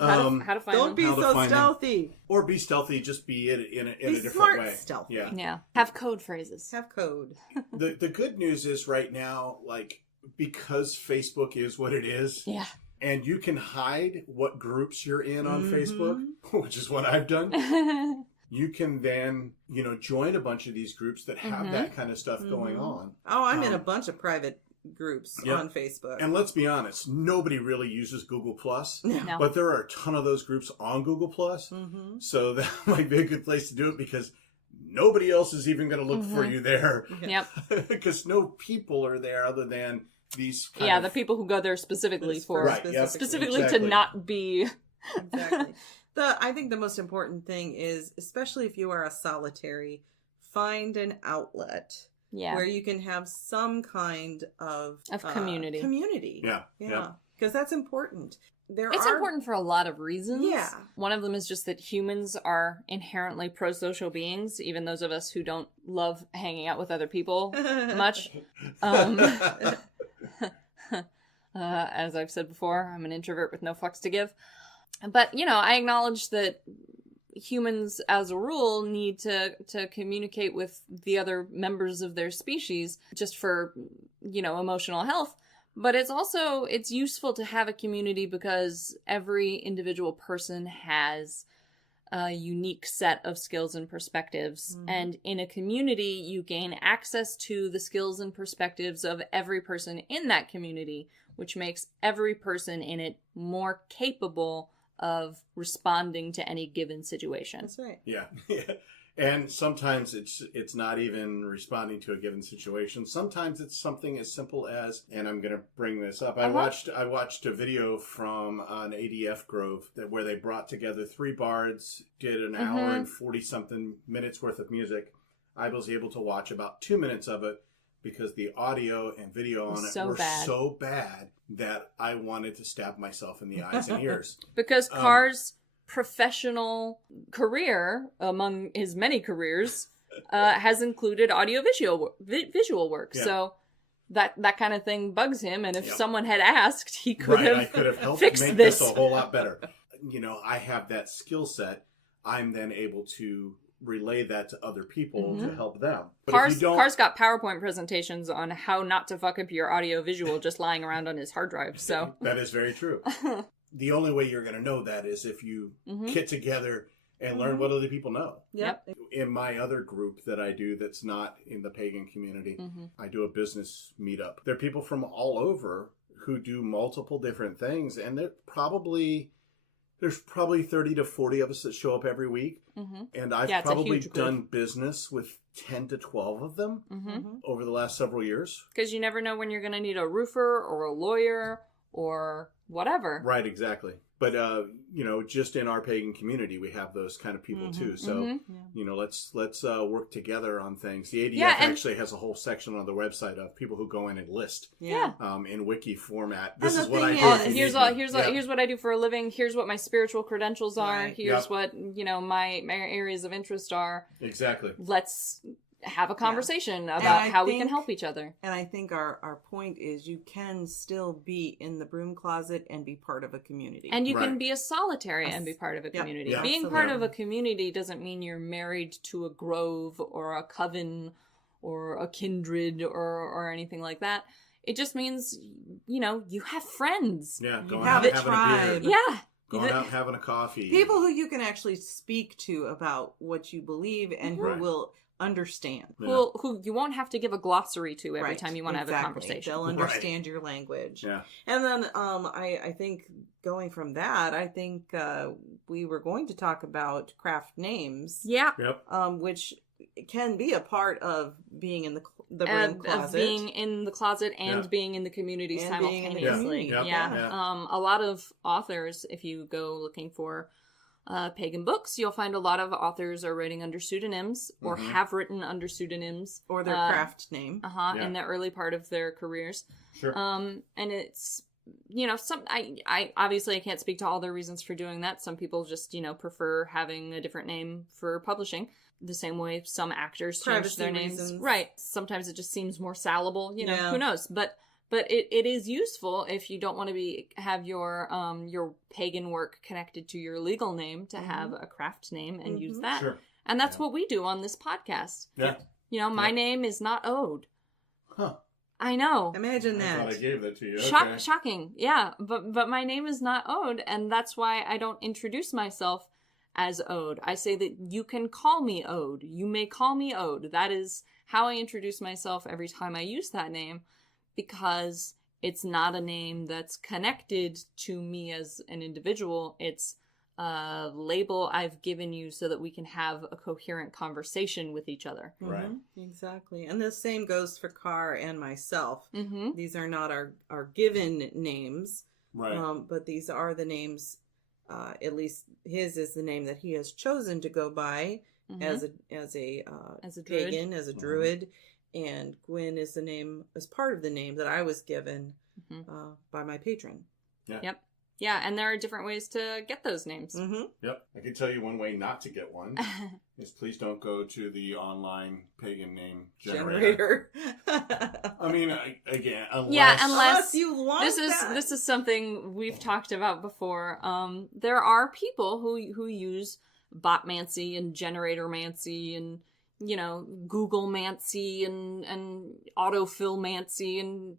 How to find Don't them. be so stealthy. Them. Or be stealthy, just be in a different smart way. Stealthy. Yeah. Have code phrases. Have code. The good news is right now, because Facebook is what it is. Yeah. And you can hide what groups you're in on Facebook, which is what I've done. You can then, join a bunch of these groups that have that kind of stuff going on. Oh, I'm in a bunch of private groups on Facebook. And let's be honest, nobody really uses Google+. No. But there are a ton of those groups on Google+. So that might be a good place to do it, because nobody else is even going to look for you there. Yep. Because no people are there other than these the people who go there specifically to not be... Exactly. I think the most important thing is, especially if you are a solitary, find an outlet where you can have some kind of community. Yeah. Because that's important. It's important for a lot of reasons. Yeah. One of them is just that humans are inherently pro-social beings, even those of us who don't love hanging out with other people much. As I've said before, I'm an introvert with no fucks to give. But, I acknowledge that humans, as a rule, need to communicate with the other members of their species just for, emotional health. But it's useful to have a community because every individual person has a unique set of skills and perspectives. And in a community, you gain access to the skills and perspectives of every person in that community, which makes every person in it more capable of responding to any given situation. That's right. Yeah. And sometimes it's not even responding to a given situation. Sometimes it's something as simple as, and I'm going to bring this up. I watched a video from an ADF Grove where they brought together 3 bards, did an hour and 40-something minutes worth of music. I was able to watch about 2 minutes of it because the audio and video on it were so bad that I wanted to stab myself in the eyes and ears. Because Carr's professional career, among his many careers, has included audio-visual work. Yeah. So that kind of thing bugs him, and if someone had asked, he could have helped fixed make this a whole lot better. I have that skill set. I'm then able to relay that to other people to help them. But Carr's got PowerPoint presentations on how not to fuck up your audio-visual just lying around on his hard drive. So that is very true. The only way you're going to know that is if you get together and learn what other people know. Yep. In my other group that I do that's not in the pagan community, I do a business meetup. There are people from all over who do multiple different things, and there's probably 30 to 40 of us that show up every week. And I've probably done business with 10 to 12 of them over the last several years. Because you never know when you're going to need a roofer or a lawyer or whatever. Right, exactly. But, just in our pagan community, we have those kind of people too. So, let's work together on things. The ADF actually has a whole section on the website of people who go in and list. In wiki format. This is what I do. Here's what I do for a living. Here's what my spiritual credentials are. Right. Here's what, my areas of interest are. Exactly. have a conversation about how we can help each other. And I think our point is you can still be in the Broom Closet and be part of a community. And you can be a solitary and be part of a community. Yeah, Being part of a community doesn't mean you're married to a grove or a coven or a kindred or anything like that. It just means, you have friends. Yeah, you have a tribe. Yeah. Going out having a coffee. People who you can actually speak to about what you believe and who will understand. Yeah. Who you won't have to give a glossary to every time you want to have a conversation. They'll understand your language. Yeah. And then I think going from that, I think we were going to talk about craft names. Yeah. Yep. Which can be a part of being in the Broom Closet. Of being in the closet and being in the community simultaneously. A lot of authors, if you go looking for pagan books, you'll find a lot of authors are writing under pseudonyms or have written under pseudonyms. Or their craft name. In the early part of their careers. Sure. And it's, I obviously I can't speak to all their reasons for doing that. Some people just, prefer having a different name for publishing. The same way some actors change their names. Reasons. Right. Sometimes it just seems more salable, who knows. But it is useful if you don't want to have your pagan work connected to your legal name to have a craft name and use that. Sure. And that's what we do on this podcast. Yeah. My name is not Ode. Huh. I know. Imagine that. I thought I gave that to you. Shocking. Yeah. But my name is not Ode, and that's why I don't introduce myself as Ode. I say that you can call me Ode. You may call me Ode. That is how I introduce myself every time I use that name, because it's not a name that's connected to me as an individual. It's a label I've given you so that we can have a coherent conversation with each other. Right. Exactly. And the same goes for Carr and myself. Mm-hmm. These are not our given names. Right. But these are the names, at least his is the name that he has chosen to go by as a pagan, druid. as a druid. And Gwyn is part of the name that I was given by my patron. Yeah. Yep. Yeah, and there are different ways to get those names. Mm-hmm. Yep. I can tell you one way not to get one is please don't go to the online pagan name generator. I mean, again, unless you want this is something we've talked about before. There are people who use botmancy and generatormancy and Google-mancy and autofill-mancy and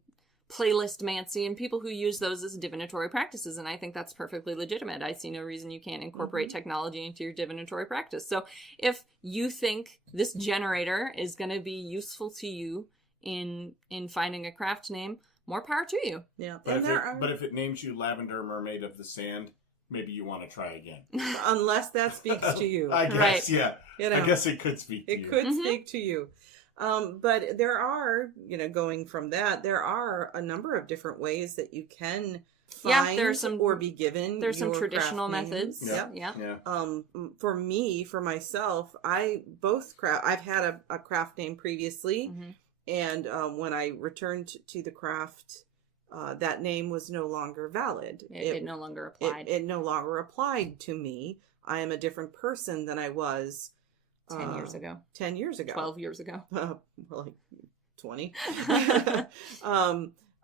playlist-mancy, and people who use those as divinatory practices, and I think that's perfectly legitimate. I see no reason you can't incorporate technology into your divinatory practice. So if you think this generator is going to be useful to you in finding a craft name, more power to you. Yeah. But if it names you Lavender Mermaid of the Sand, maybe you want to try again. Unless that speaks to you. I guess, right. Yeah. I guess it could speak to you. It could speak to you. But there are, going from that, there are a number of different ways that you can find or be given. There's some traditional methods. Yeah. For myself, I've had a craft name previously, and when I returned to the craft, that name was no longer valid. It no longer applied. It no longer applied to me. I am a different person than I was 10 years ago. 10 years ago. 12 years ago. Well, like 20.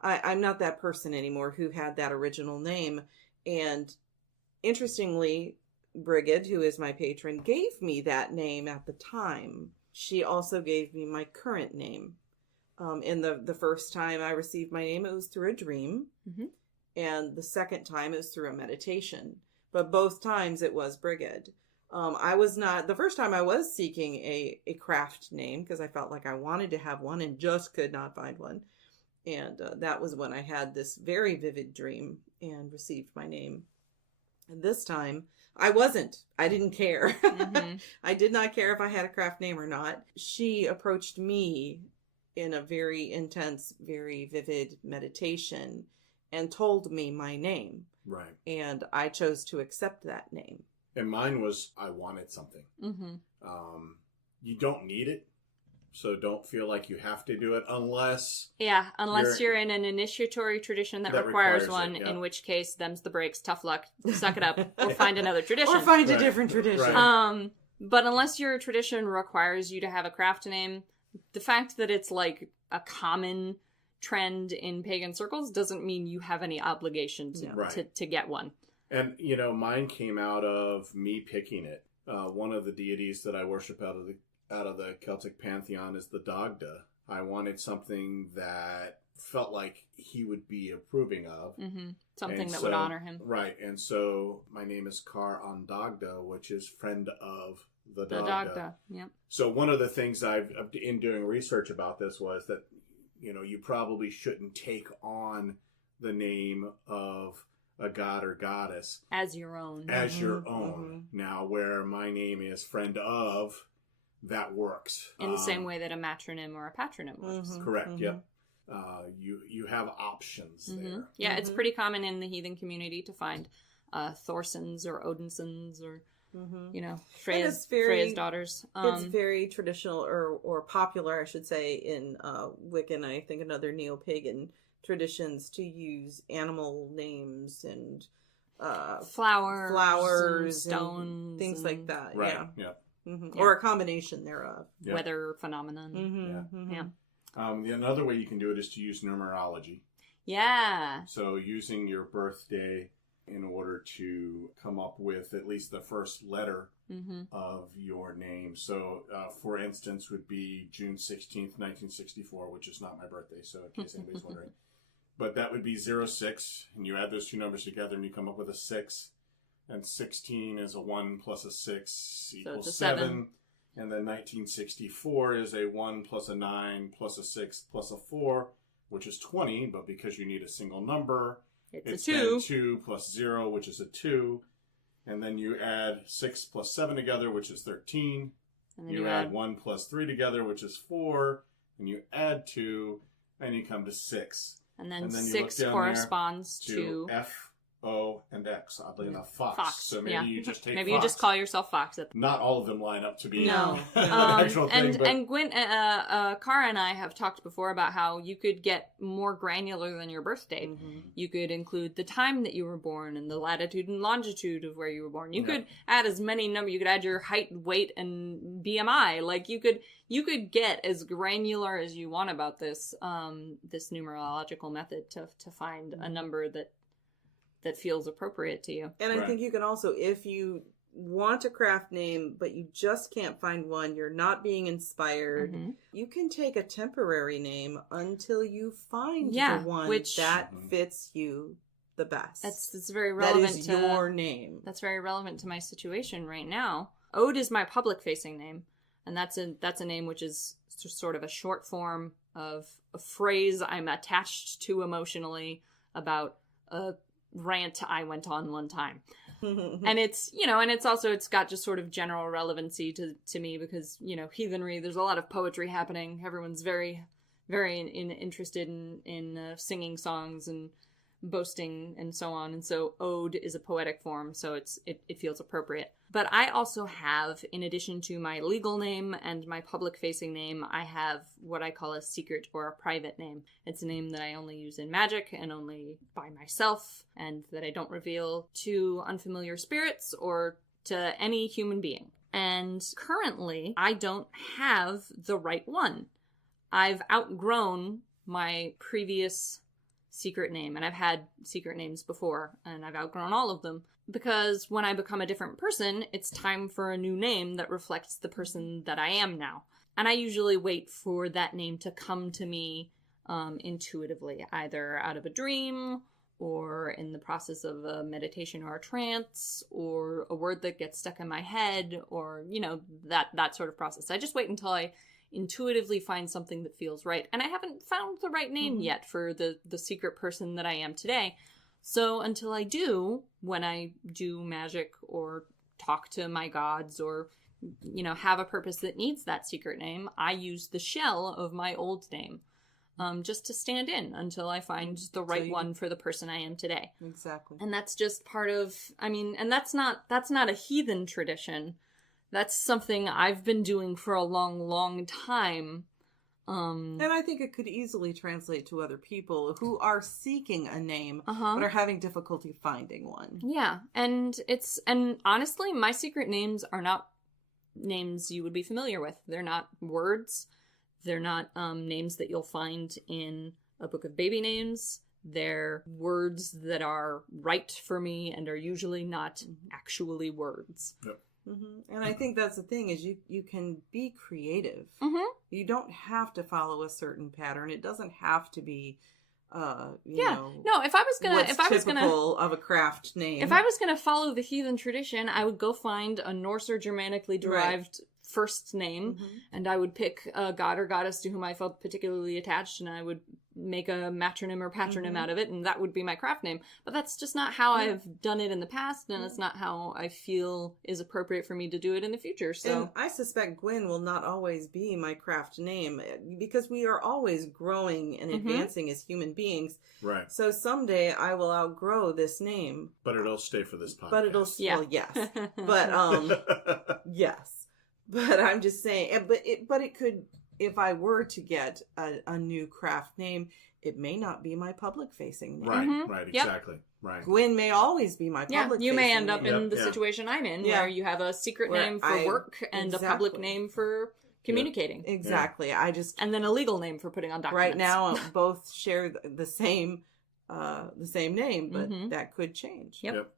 I'm not that person anymore who had that original name. And interestingly, Brigid, who is my patron, gave me that name at the time. She also gave me my current name. In the first time I received my name, it was through a dream. And the second time it was through a meditation. But both times it was Brigid. The first time I was seeking a craft name because I felt like I wanted to have one and just could not find one. And that was when I had this very vivid dream and received my name. And this time I didn't care. I did not care if I had a craft name or not. She approached me in a very intense, very vivid meditation and told me my name. Right. And I chose to accept that name. And mine was, I wanted something. You don't need it, so don't feel like you have to do it unless you're in an initiatory tradition that requires one, in which case, them's the breaks, tough luck, suck it up, or find another tradition. Or find a different tradition. Right. But unless your tradition requires you to have a craft name, the fact that it's like a common trend in pagan circles doesn't mean you have any obligation to get one. And, mine came out of me picking it. One of the deities that I worship out of the Celtic pantheon is the Dagda. I wanted something that felt like he would be approving of. Mm-hmm. Something that would honor him. Right. And so my name is Kar on Dagda, which is friend of the Dagda. The Dagda, yeah. So one of the things in doing research about this was that, you probably shouldn't take on the name of a god or goddess as your own. Now, where my name is friend of, that works. In the same way that a matronym or a patronym works. Correct, yep. You have options there. Yeah, it's pretty common in the heathen community to find Thorsons or Odinsons or, Freya's daughters. It's very traditional or popular, I should say, in Wiccan, I think, and other neo-pagan traditions to use animal names and flowers and stones, and things like that. Right. Yeah. Or a combination thereof. Yeah. Weather phenomenon. Another way you can do it is to use numerology. Yeah. So using your birthday in order to come up with at least the first letter of your name. So, for instance, would be June 16th, 1964, which is not my birthday, so in case anybody's wondering. But that would be 06, and you add those two numbers together and you come up with a 6. And 16 is a 1 plus a 6 equals a 7. 7. And then 1964 is a 1 plus a 9 plus a 6 plus a 4, which is 20. But because you need a single number, it's a 2. Then 2 plus 0, which is a 2. And then you add 6 plus 7 together, which is 13. And then you add 1 plus 3 together, which is 4. And you add 2, and you come to 6. And then 6 corresponds to F, O, and X. Oddly enough, Fox. So maybe you just take Maybe Fox. you just call yourself Fox. Not all of them line up to be an actual thing. And Gwyn, Cara and I have talked before about how you could get more granular than your birth date. You could include the time that you were born and the latitude and longitude of where you were born. You could add as many numbers. You could add your height, weight, and BMI. Like you could get as granular as you want about this this numerological method to find a number that feels appropriate to you. And I think you can also, if you want a craft name but you just can't find one, you're not being inspired, you can take a temporary name until you find the one that fits you the best. That's very relevant. That is your name. That's very relevant to my situation right now. Ode is my public facing name. And that's a name which is sort of a short form of a phrase I'm attached to emotionally about a rant I went on one time. And it's, it's got just sort of general relevancy to me because, heathenry, there's a lot of poetry happening. Everyone's very, very interested in singing songs and boasting and so on. And so ode is a poetic form, so it feels appropriate. But I also have, in addition to my legal name and my public-facing name, I have what I call a secret or a private name. It's a name that I only use in magic and only by myself, and that I don't reveal to unfamiliar spirits or to any human being. And currently, I don't have the right one. I've outgrown my previous secret name, and I've had secret names before, and I've outgrown all of them. Because when I become a different person, it's time for a new name that reflects the person that I am now. And I usually wait for that name to come to me intuitively, either out of a dream, or in the process of a meditation or a trance, or a word that gets stuck in my head, or, that sort of process. I just wait until I intuitively find something that feels right. And I haven't found the right name yet for the secret person that I am today. So until I do, when I do magic or talk to my gods or, have a purpose that needs that secret name, I use the shell of my old name just to stand in until I find the right one for the person I am today. Exactly. And that's just part of, and that's not a heathen tradition. That's something I've been doing for a long, long time. And I think it could easily translate to other people who are seeking a name but are having difficulty finding one. Yeah, and honestly, my secret names are not names you would be familiar with. They're not words. They're not names that you'll find in a book of baby names. They're words that are right for me and are usually not actually words. Yep. Mm-hmm. And I think that's the thing is you can be creative. Mm-hmm. You don't have to follow a certain pattern. It doesn't have to be, you know. No, if I was gonna, typical of a craft name. if I was gonna follow the heathen tradition, I would go find a Norse or Germanically derived first name, and I would pick a god or goddess to whom I felt particularly attached, and I would make a matronym or patronym out of it, and that would be my craft name. But that's just not how I've done it in the past, and it's not how I feel is appropriate for me to do it in the future. So And I suspect Gwyn will not always be my craft name, because we are always growing and advancing as human beings. Right. So someday I will outgrow this name. But it'll stay for this podcast. But it'll well, yes. But yes. But I'm just saying, but it could, if I were to get a new craft name, it may not be my public facing name. Right, right, exactly. Right. Gwyn may always be my public facing you may end up name. in the situation I'm in, where you have a secret name for work and a public name for communicating. Exactly. And then a legal name for putting on documents. Right now, both share the same name, but that could change. Yep.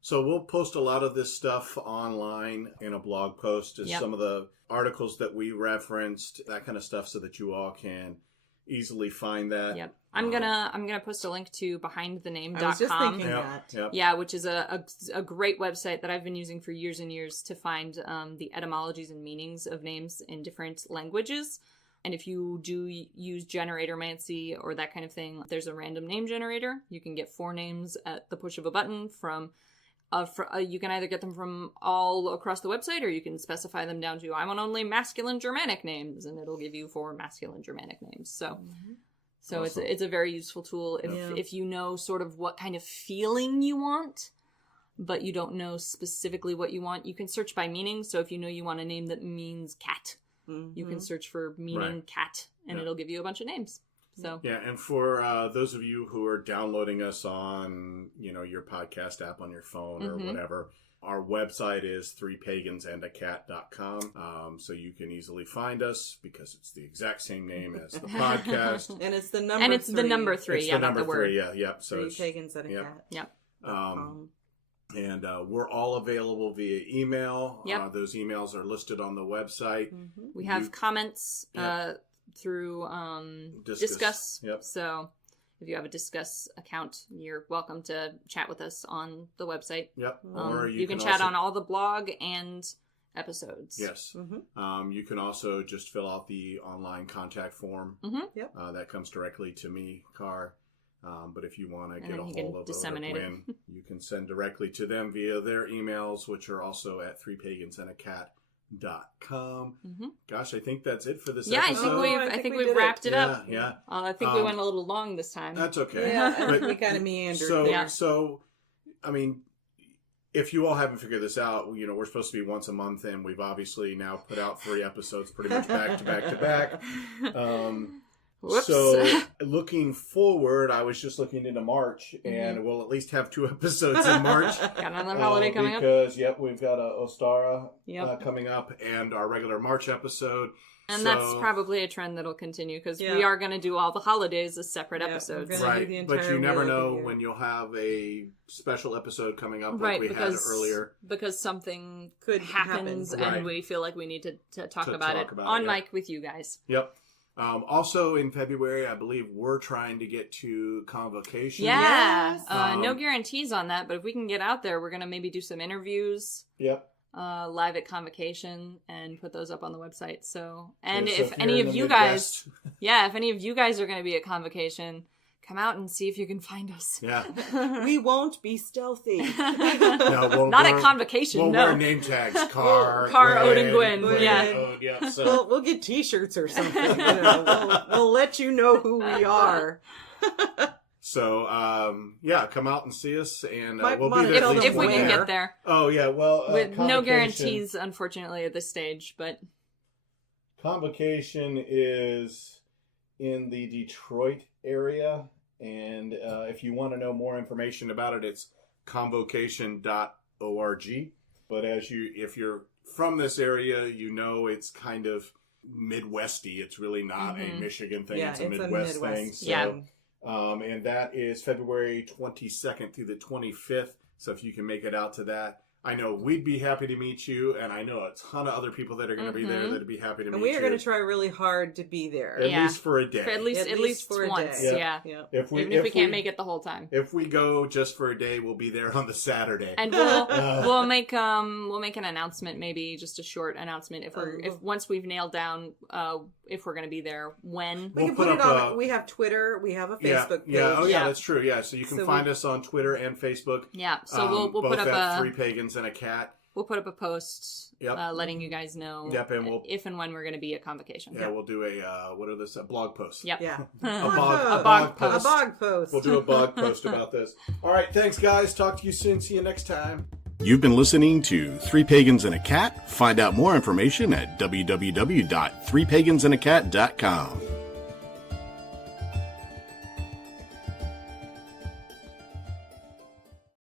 So we'll post a lot of this stuff online in a blog post as some of the articles that we referenced, that kind of stuff, so that you all can easily find that. Yep. I'm gonna post a link to behindthename.com. I was just thinking that. Yeah, which is a great website that I've been using for years and years to find the etymologies and meanings of names in different languages. And if you do use Generatormancy or that kind of thing, there's a random name generator. You can get 4 names at the push of a button from you can either get them from all across the website, or you can specify them down to, I want only masculine Germanic names, and it'll give you 4 masculine Germanic names. So awesome. It's a very useful tool if you know sort of what kind of feeling you want, but you don't know specifically what you want. You can search by meaning. So if you know you want a name that means cat, you can search for meaning cat, and it'll give you a bunch of names. So and for those of you who are downloading us on, your podcast app on your phone or whatever, our website is 3pagansandAcat.com. So you can easily find us because it's the exact same name as the podcast. And it's the number 3. And it's the number 3, it's the number 3, yeah. So 3 pagans and a cat. Yep. And we're all available via email. Yep. Those emails are listed on the website. We have comments through Discuss. Yep. So if you have a Discuss account, you're welcome to chat with us on the website. Yep. Or you can chat on all the blog and episodes. Yes. You can also just fill out the online contact form. Yep. That comes directly to me, Car. But if you want to get a hold of Gwyn, you can send directly to them via their emails, which are also at 3pagansandAcat.com. Gosh, I think that's it for this episode. I think we've wrapped it up. Yeah. I think we went a little long this time. That's okay. Yeah, we kind of meandered. So, I mean, if you all haven't figured this out, we're supposed to be once a month, and we've obviously now put out 3 episodes pretty much back to back to back. Whoops. So, looking forward, I was just looking into March, and we'll at least have 2 episodes in March. Got another holiday coming up. Because, we've got Ostara coming up, and our regular March episode. And that's probably a trend that'll continue, because we are going to do all the holidays as separate episodes. Right, but you never know when you'll have a special episode coming up like we had earlier. Because something happens, and we feel like we need to talk about it on mic with you guys. Yep. Also in February, I believe we're trying to get to Convocation. Yeah. Yes. No guarantees on that, but if we can get out there, we're going to maybe do some interviews. Yep. Live at Convocation and put those up on the website. So, and if any of you guys, if any of you guys are going to be at Convocation, come out and see if you can find us. Yeah. We won't be stealthy. No, not at Convocation, we'll no. wear name tags. Car, Ode, and Gwyn. Yeah. So. We'll get t-shirts or something. We'll let you know who we are. So, come out and see us, and we'll be there if we can get there. Oh, yeah, well... with no guarantees, unfortunately, at this stage, but... Convocation is in the Detroit area, and if you want to know more information about it, it's convocation.org. But if you're from this area, it's kind of Midwesty. It's really not a Michigan thing. Yeah, it's a Midwest thing. So, yeah. And that is February 22nd through the 25th. So if you can make it out to that, I know we'd be happy to meet you, and I know a ton of other people that are going to be there that'd be happy to meet you. And we are going to try really hard to be there. At least for a day. At least for a once, day. yeah. Even if we can't make it the whole time. If we go just for a day, we'll be there on the Saturday. And we'll make an announcement, maybe just a short announcement if once we've nailed down if we're going to be there, when. We can put it on. We have Twitter. We have a Facebook page. Yeah. Oh, yeah, that's true. Yeah, so you can find us on Twitter and Facebook. Yeah, so we'll both put up at Three Pagans and a Cat. We'll put up a post letting you guys know and if and when we're going to be at convocation. Yeah, we'll do a blog post. Yep. Yeah. A blog post. A blog post. We'll do a blog post about this. All right, thanks, guys. Talk to you soon. See you next time. You've been listening to Three Pagans and a Cat. Find out more information at www.threepagansandacat.com.